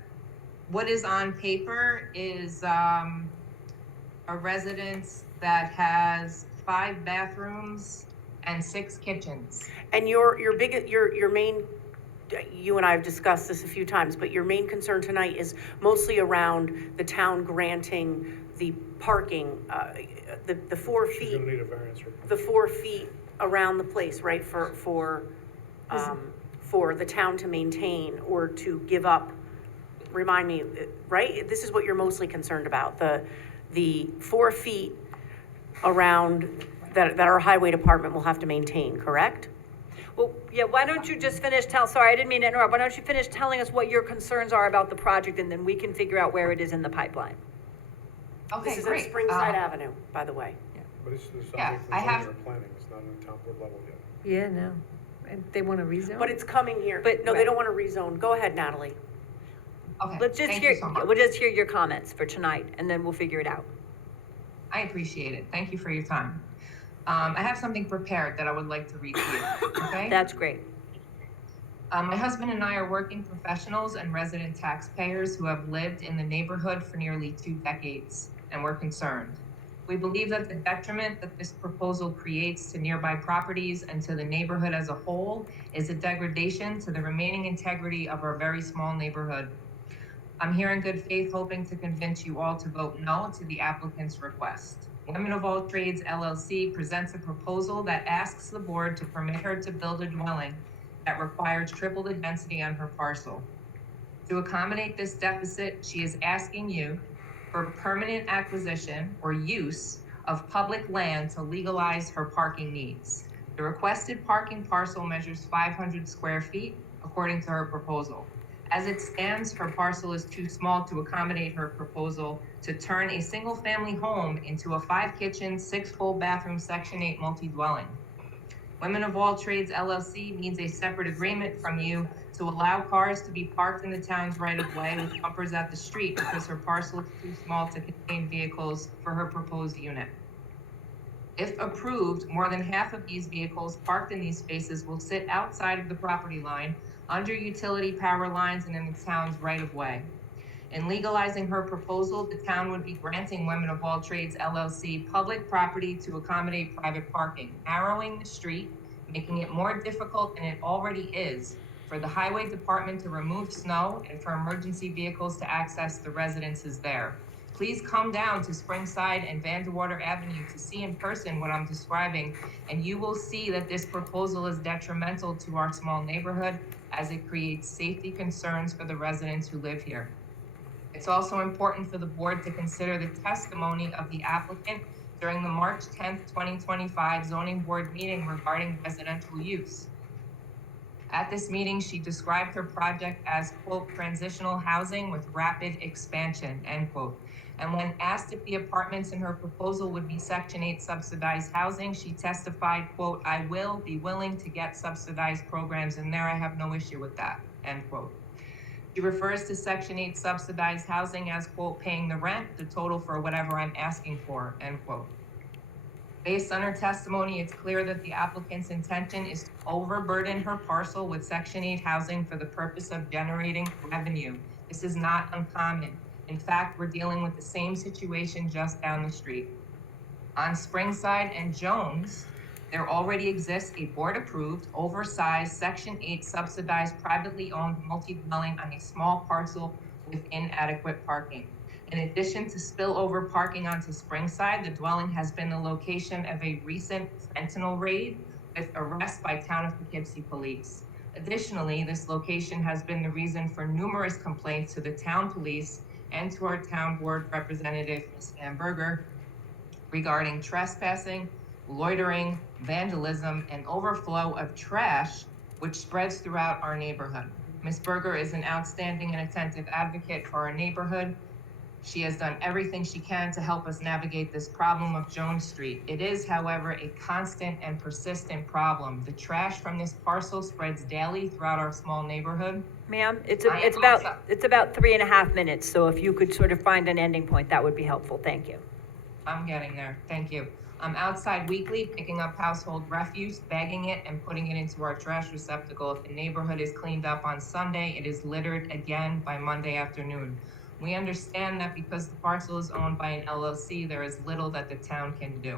what is on paper is, a residence that has 5 bathrooms and 6 kitchens. And your main, you and I have discussed this a few times, but your main concern tonight is mostly around the town granting the parking, the 4 She's feet, gonna need a variance or. the 4 feet around the place, right, for the town to maintain or to give up. Remind me, right? This is what you're mostly concerned about, the 4 feet around that our highway department will have to maintain, correct? Well, yeah, why don't you just finish sorry, I didn't mean to interrupt. Why don't you finish telling us what your concerns are about the project, and then we can figure out where it is in the pipeline. Okay, This is great. at Springside Avenue, by the way. But it's the Yeah, subject I of have- zoning or planning, it's not on the town board level yet. yeah, no. And they want to rezone? But it's coming here. But- No, they don't want to rezone. Go ahead, Natalie. Okay, Let's just thank hear, you so much. we'll just hear your comments for tonight, and then we'll figure it out. I appreciate it. Thank you for your time. I have something prepared that I would like to read to you, okay? That's great. My husband and I are working professionals and resident taxpayers who have lived in the neighborhood for nearly 2 decades, and we're concerned. We believe that the detriment that this proposal creates to nearby properties and to the neighborhood as a whole is a degradation to the remaining integrity of our very small neighborhood. I'm here in good faith hoping to convince you all to vote no to the applicant's request. Women of All Trades LLC presents a proposal that asks the board to permit her to build a dwelling that requires triple the density on her parcel. To accommodate this deficit, she is asking you for permanent acquisition or use of public land to legalize her parking needs. The requested parking parcel measures 500 square feet, according to her proposal. As it stands, her parcel is too small to accommodate her proposal to turn a single-family home into a 5-kitchen, 6 full bathroom Section 8 multi-dwelling. Women of All Trades LLC needs a separate agreement from you to allow cars to be parked in the town's right-of-way with bumpers at the street because her parcel is too small to contain vehicles for her proposed unit. If approved, more than half of these vehicles parked in these spaces will sit outside of the property line, under utility power lines, and in the town's right-of-way. In legalizing her proposal, the town would be granting Women of All Trades LLC public property to accommodate private parking, narrowing the street, making it more difficult than it already is for the highway department to remove snow and for emergency vehicles to access the residences there. Please come down to Springside and Vandewater Avenue to see in person what I'm describing, and you will see that this proposal is detrimental to our small neighborhood as it creates safety concerns for the residents who live here. It's also important for the board to consider the testimony of the applicant during the March 10th, 2025 zoning board meeting regarding residential use. At this meeting, she described her project as, quote, transitional housing with rapid expansion, end quote. And when asked if the apartments in her proposal would be Section 8 subsidized housing, she testified, quote, I will be willing to get subsidized programs in there. I have no issue with that, end quote. She refers to Section 8 subsidized housing as, quote, paying the rent, the total for whatever I'm asking for, end quote. Based on her testimony, it's clear that the applicant's intention is to overburden her parcel with Section 8 housing for the purpose of generating revenue. This is not uncommon. In fact, we're dealing with the same situation just down the street. On Springside and Jones, there already exists a board-approved, oversized, Section 8 subsidized, privately owned multi-dwelling on a small parcel with inadequate parking. In addition to spillover parking onto Springside, the dwelling has been the location of a recent fentanyl raid with arrest by Town of Poughkeepsie police. Additionally, this location has been the reason for numerous complaints to the town police and to our town board representative, Ms. Ann Berger, regarding trespassing, loitering, vandalism, and overflow of trash, which spreads throughout our neighborhood. Ms. Berger is an outstanding and attentive advocate for our neighborhood, She has done everything she can to help us navigate this problem of Jones Street. It is, however, a constant and persistent problem. The trash from this parcel spreads daily throughout our small neighborhood. Ma'am, it's I am also- about 3.5 minutes, so if you could sort of find an ending point, that would be helpful. Thank you. I'm getting there, thank you. I'm outside weekly picking up household refuse, bagging it, and putting it into our trash receptacle. If the neighborhood is cleaned up on Sunday, it is littered again by Monday afternoon. We understand that because the parcel is owned by an LLC, there is little that the town can do.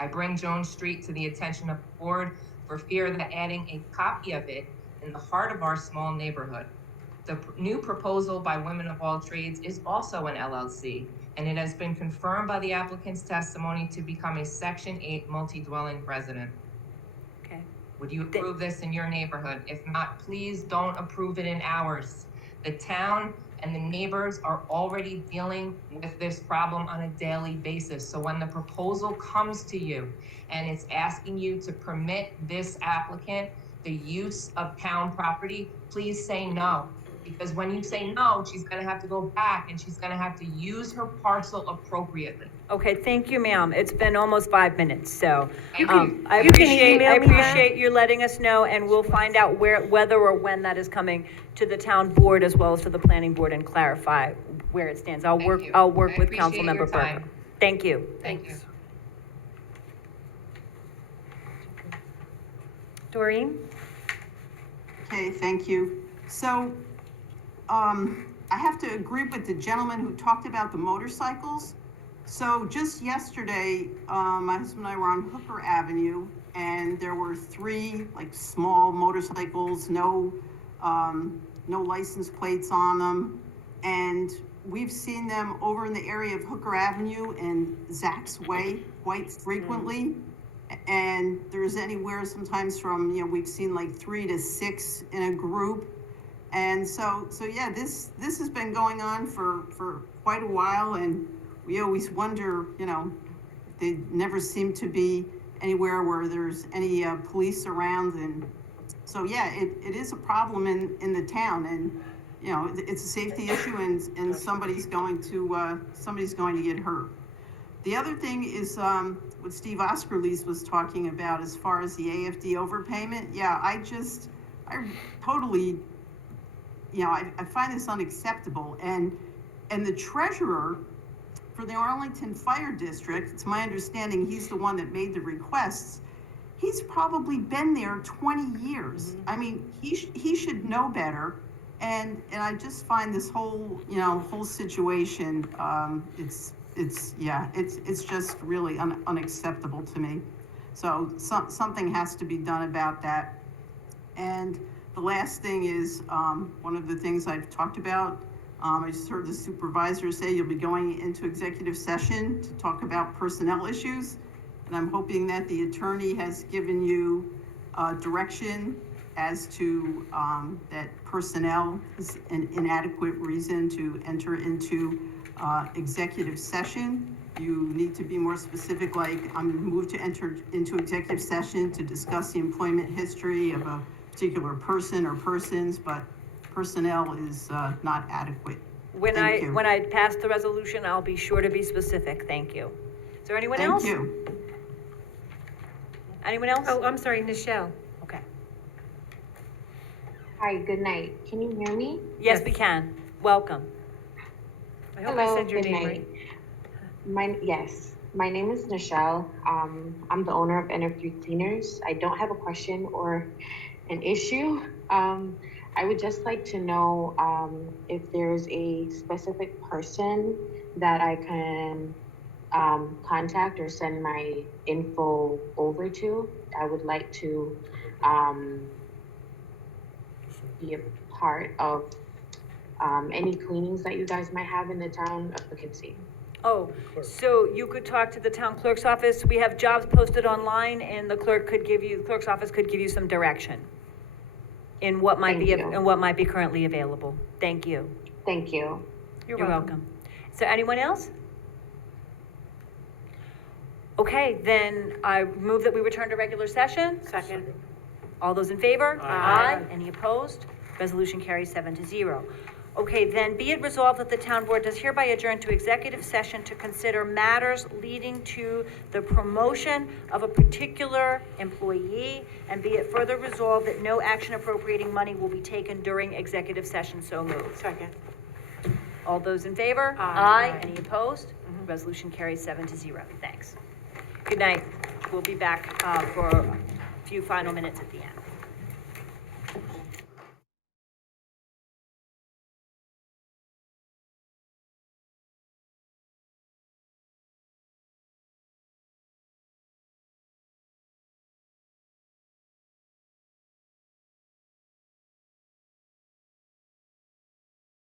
I bring Jones Street to the attention of the board for fear that adding a copy of it in the heart of our small neighborhood. The new proposal by Women of All Trades is also an LLC, and it has been confirmed by the applicant's testimony to become a Section 8 multi-dwelling resident. Okay. Would you approve this in your neighborhood? If not, please don't approve it in ours. The town and the neighbors are already dealing with this problem on a daily basis. So when the proposal comes to you and it's asking you to permit this applicant the use of town property, please say no. Because when you say no, she's gonna have to go back and she's gonna have to use her parcel appropriately. Okay, thank you, ma'am. It's been almost 5 minutes, so You can I email me that. appreciate you letting us know, and we'll find out whether or when that is coming to the town board as well as to the planning board and clarify where it stands. I'll Thank work you. I'll work I with appreciate your Councilmember Berger. time. Thank you. Thank you. Doreen? Okay, thank you. So, I have to agree with the gentleman who talked about the motorcycles. So just yesterday, my husband and I were on Hooker Avenue, and there were 3 like small motorcycles, no license plates on them. And we've seen them over in the area of Hooker Avenue and Zach's Way quite frequently. And there's anywhere sometimes from, we've seen like 3 to 6 in a group. And so yeah, this has been going on for quite a while, and we always wonder, they never seem to be anywhere where there's any police around. And so yeah, it is a problem in the town, and it's a safety issue, and somebody's going to get hurt. The other thing is what Steve Oskerlees was talking about as far as the AFD overpayment. Yeah, I totally, I find this unacceptable. And the treasurer for the Arlington Fire District, it's my understanding he's the one that made the requests. He's probably been there 20 years. Mm-hmm. I mean, he should know better. And I just find this whole situation, it's just really unacceptable to me. So something has to be done about that. And the last thing is, one of the things I've talked about, I just heard the supervisor say you'll be going into executive session to talk about personnel issues. And I'm hoping that the attorney has given you direction as to that personnel is an inadequate reason to enter into executive session. You need to be more specific, like I'm moved to enter into executive session to discuss the employment history of a particular person or persons, but personnel is not adequate. When Thank you. I pass the resolution, I'll be sure to be specific. Thank you. Is there anyone else? Thank you. Anyone else? Oh, I'm sorry, Nichelle. Okay. Hi, good night. Can you hear me? Yes, we can. Welcome. I hope I Hello, said your good name night. right. Yes, my name is Nichelle. I'm the owner of NF3 Cleaners. I don't have a question or an issue. I would just like to know if there's a specific person that I can contact or send my info over to. I would like to be a part of any cleanings that you guys might have in the town of Poughkeepsie. Oh, so you could talk to the town clerk's office. We have jobs posted online, and the clerk's office could give you some direction in what might be currently available. Thank you. Thank you. You're welcome. Is there anyone else? Okay, then I move that we return to regular session. Second. All those in favor? Aye. Any opposed? Resolution carries 7-0. Okay, then be it resolved that the town board does hereby adjourn to executive session to consider matters leading to the promotion of a particular employee, and be it further resolved that no action appropriating money will be taken during executive session. So moved. Second. All those in favor? Aye. Any opposed? Resolution carries 7-0. Thanks. Good night. We'll be back for a few final minutes at the end.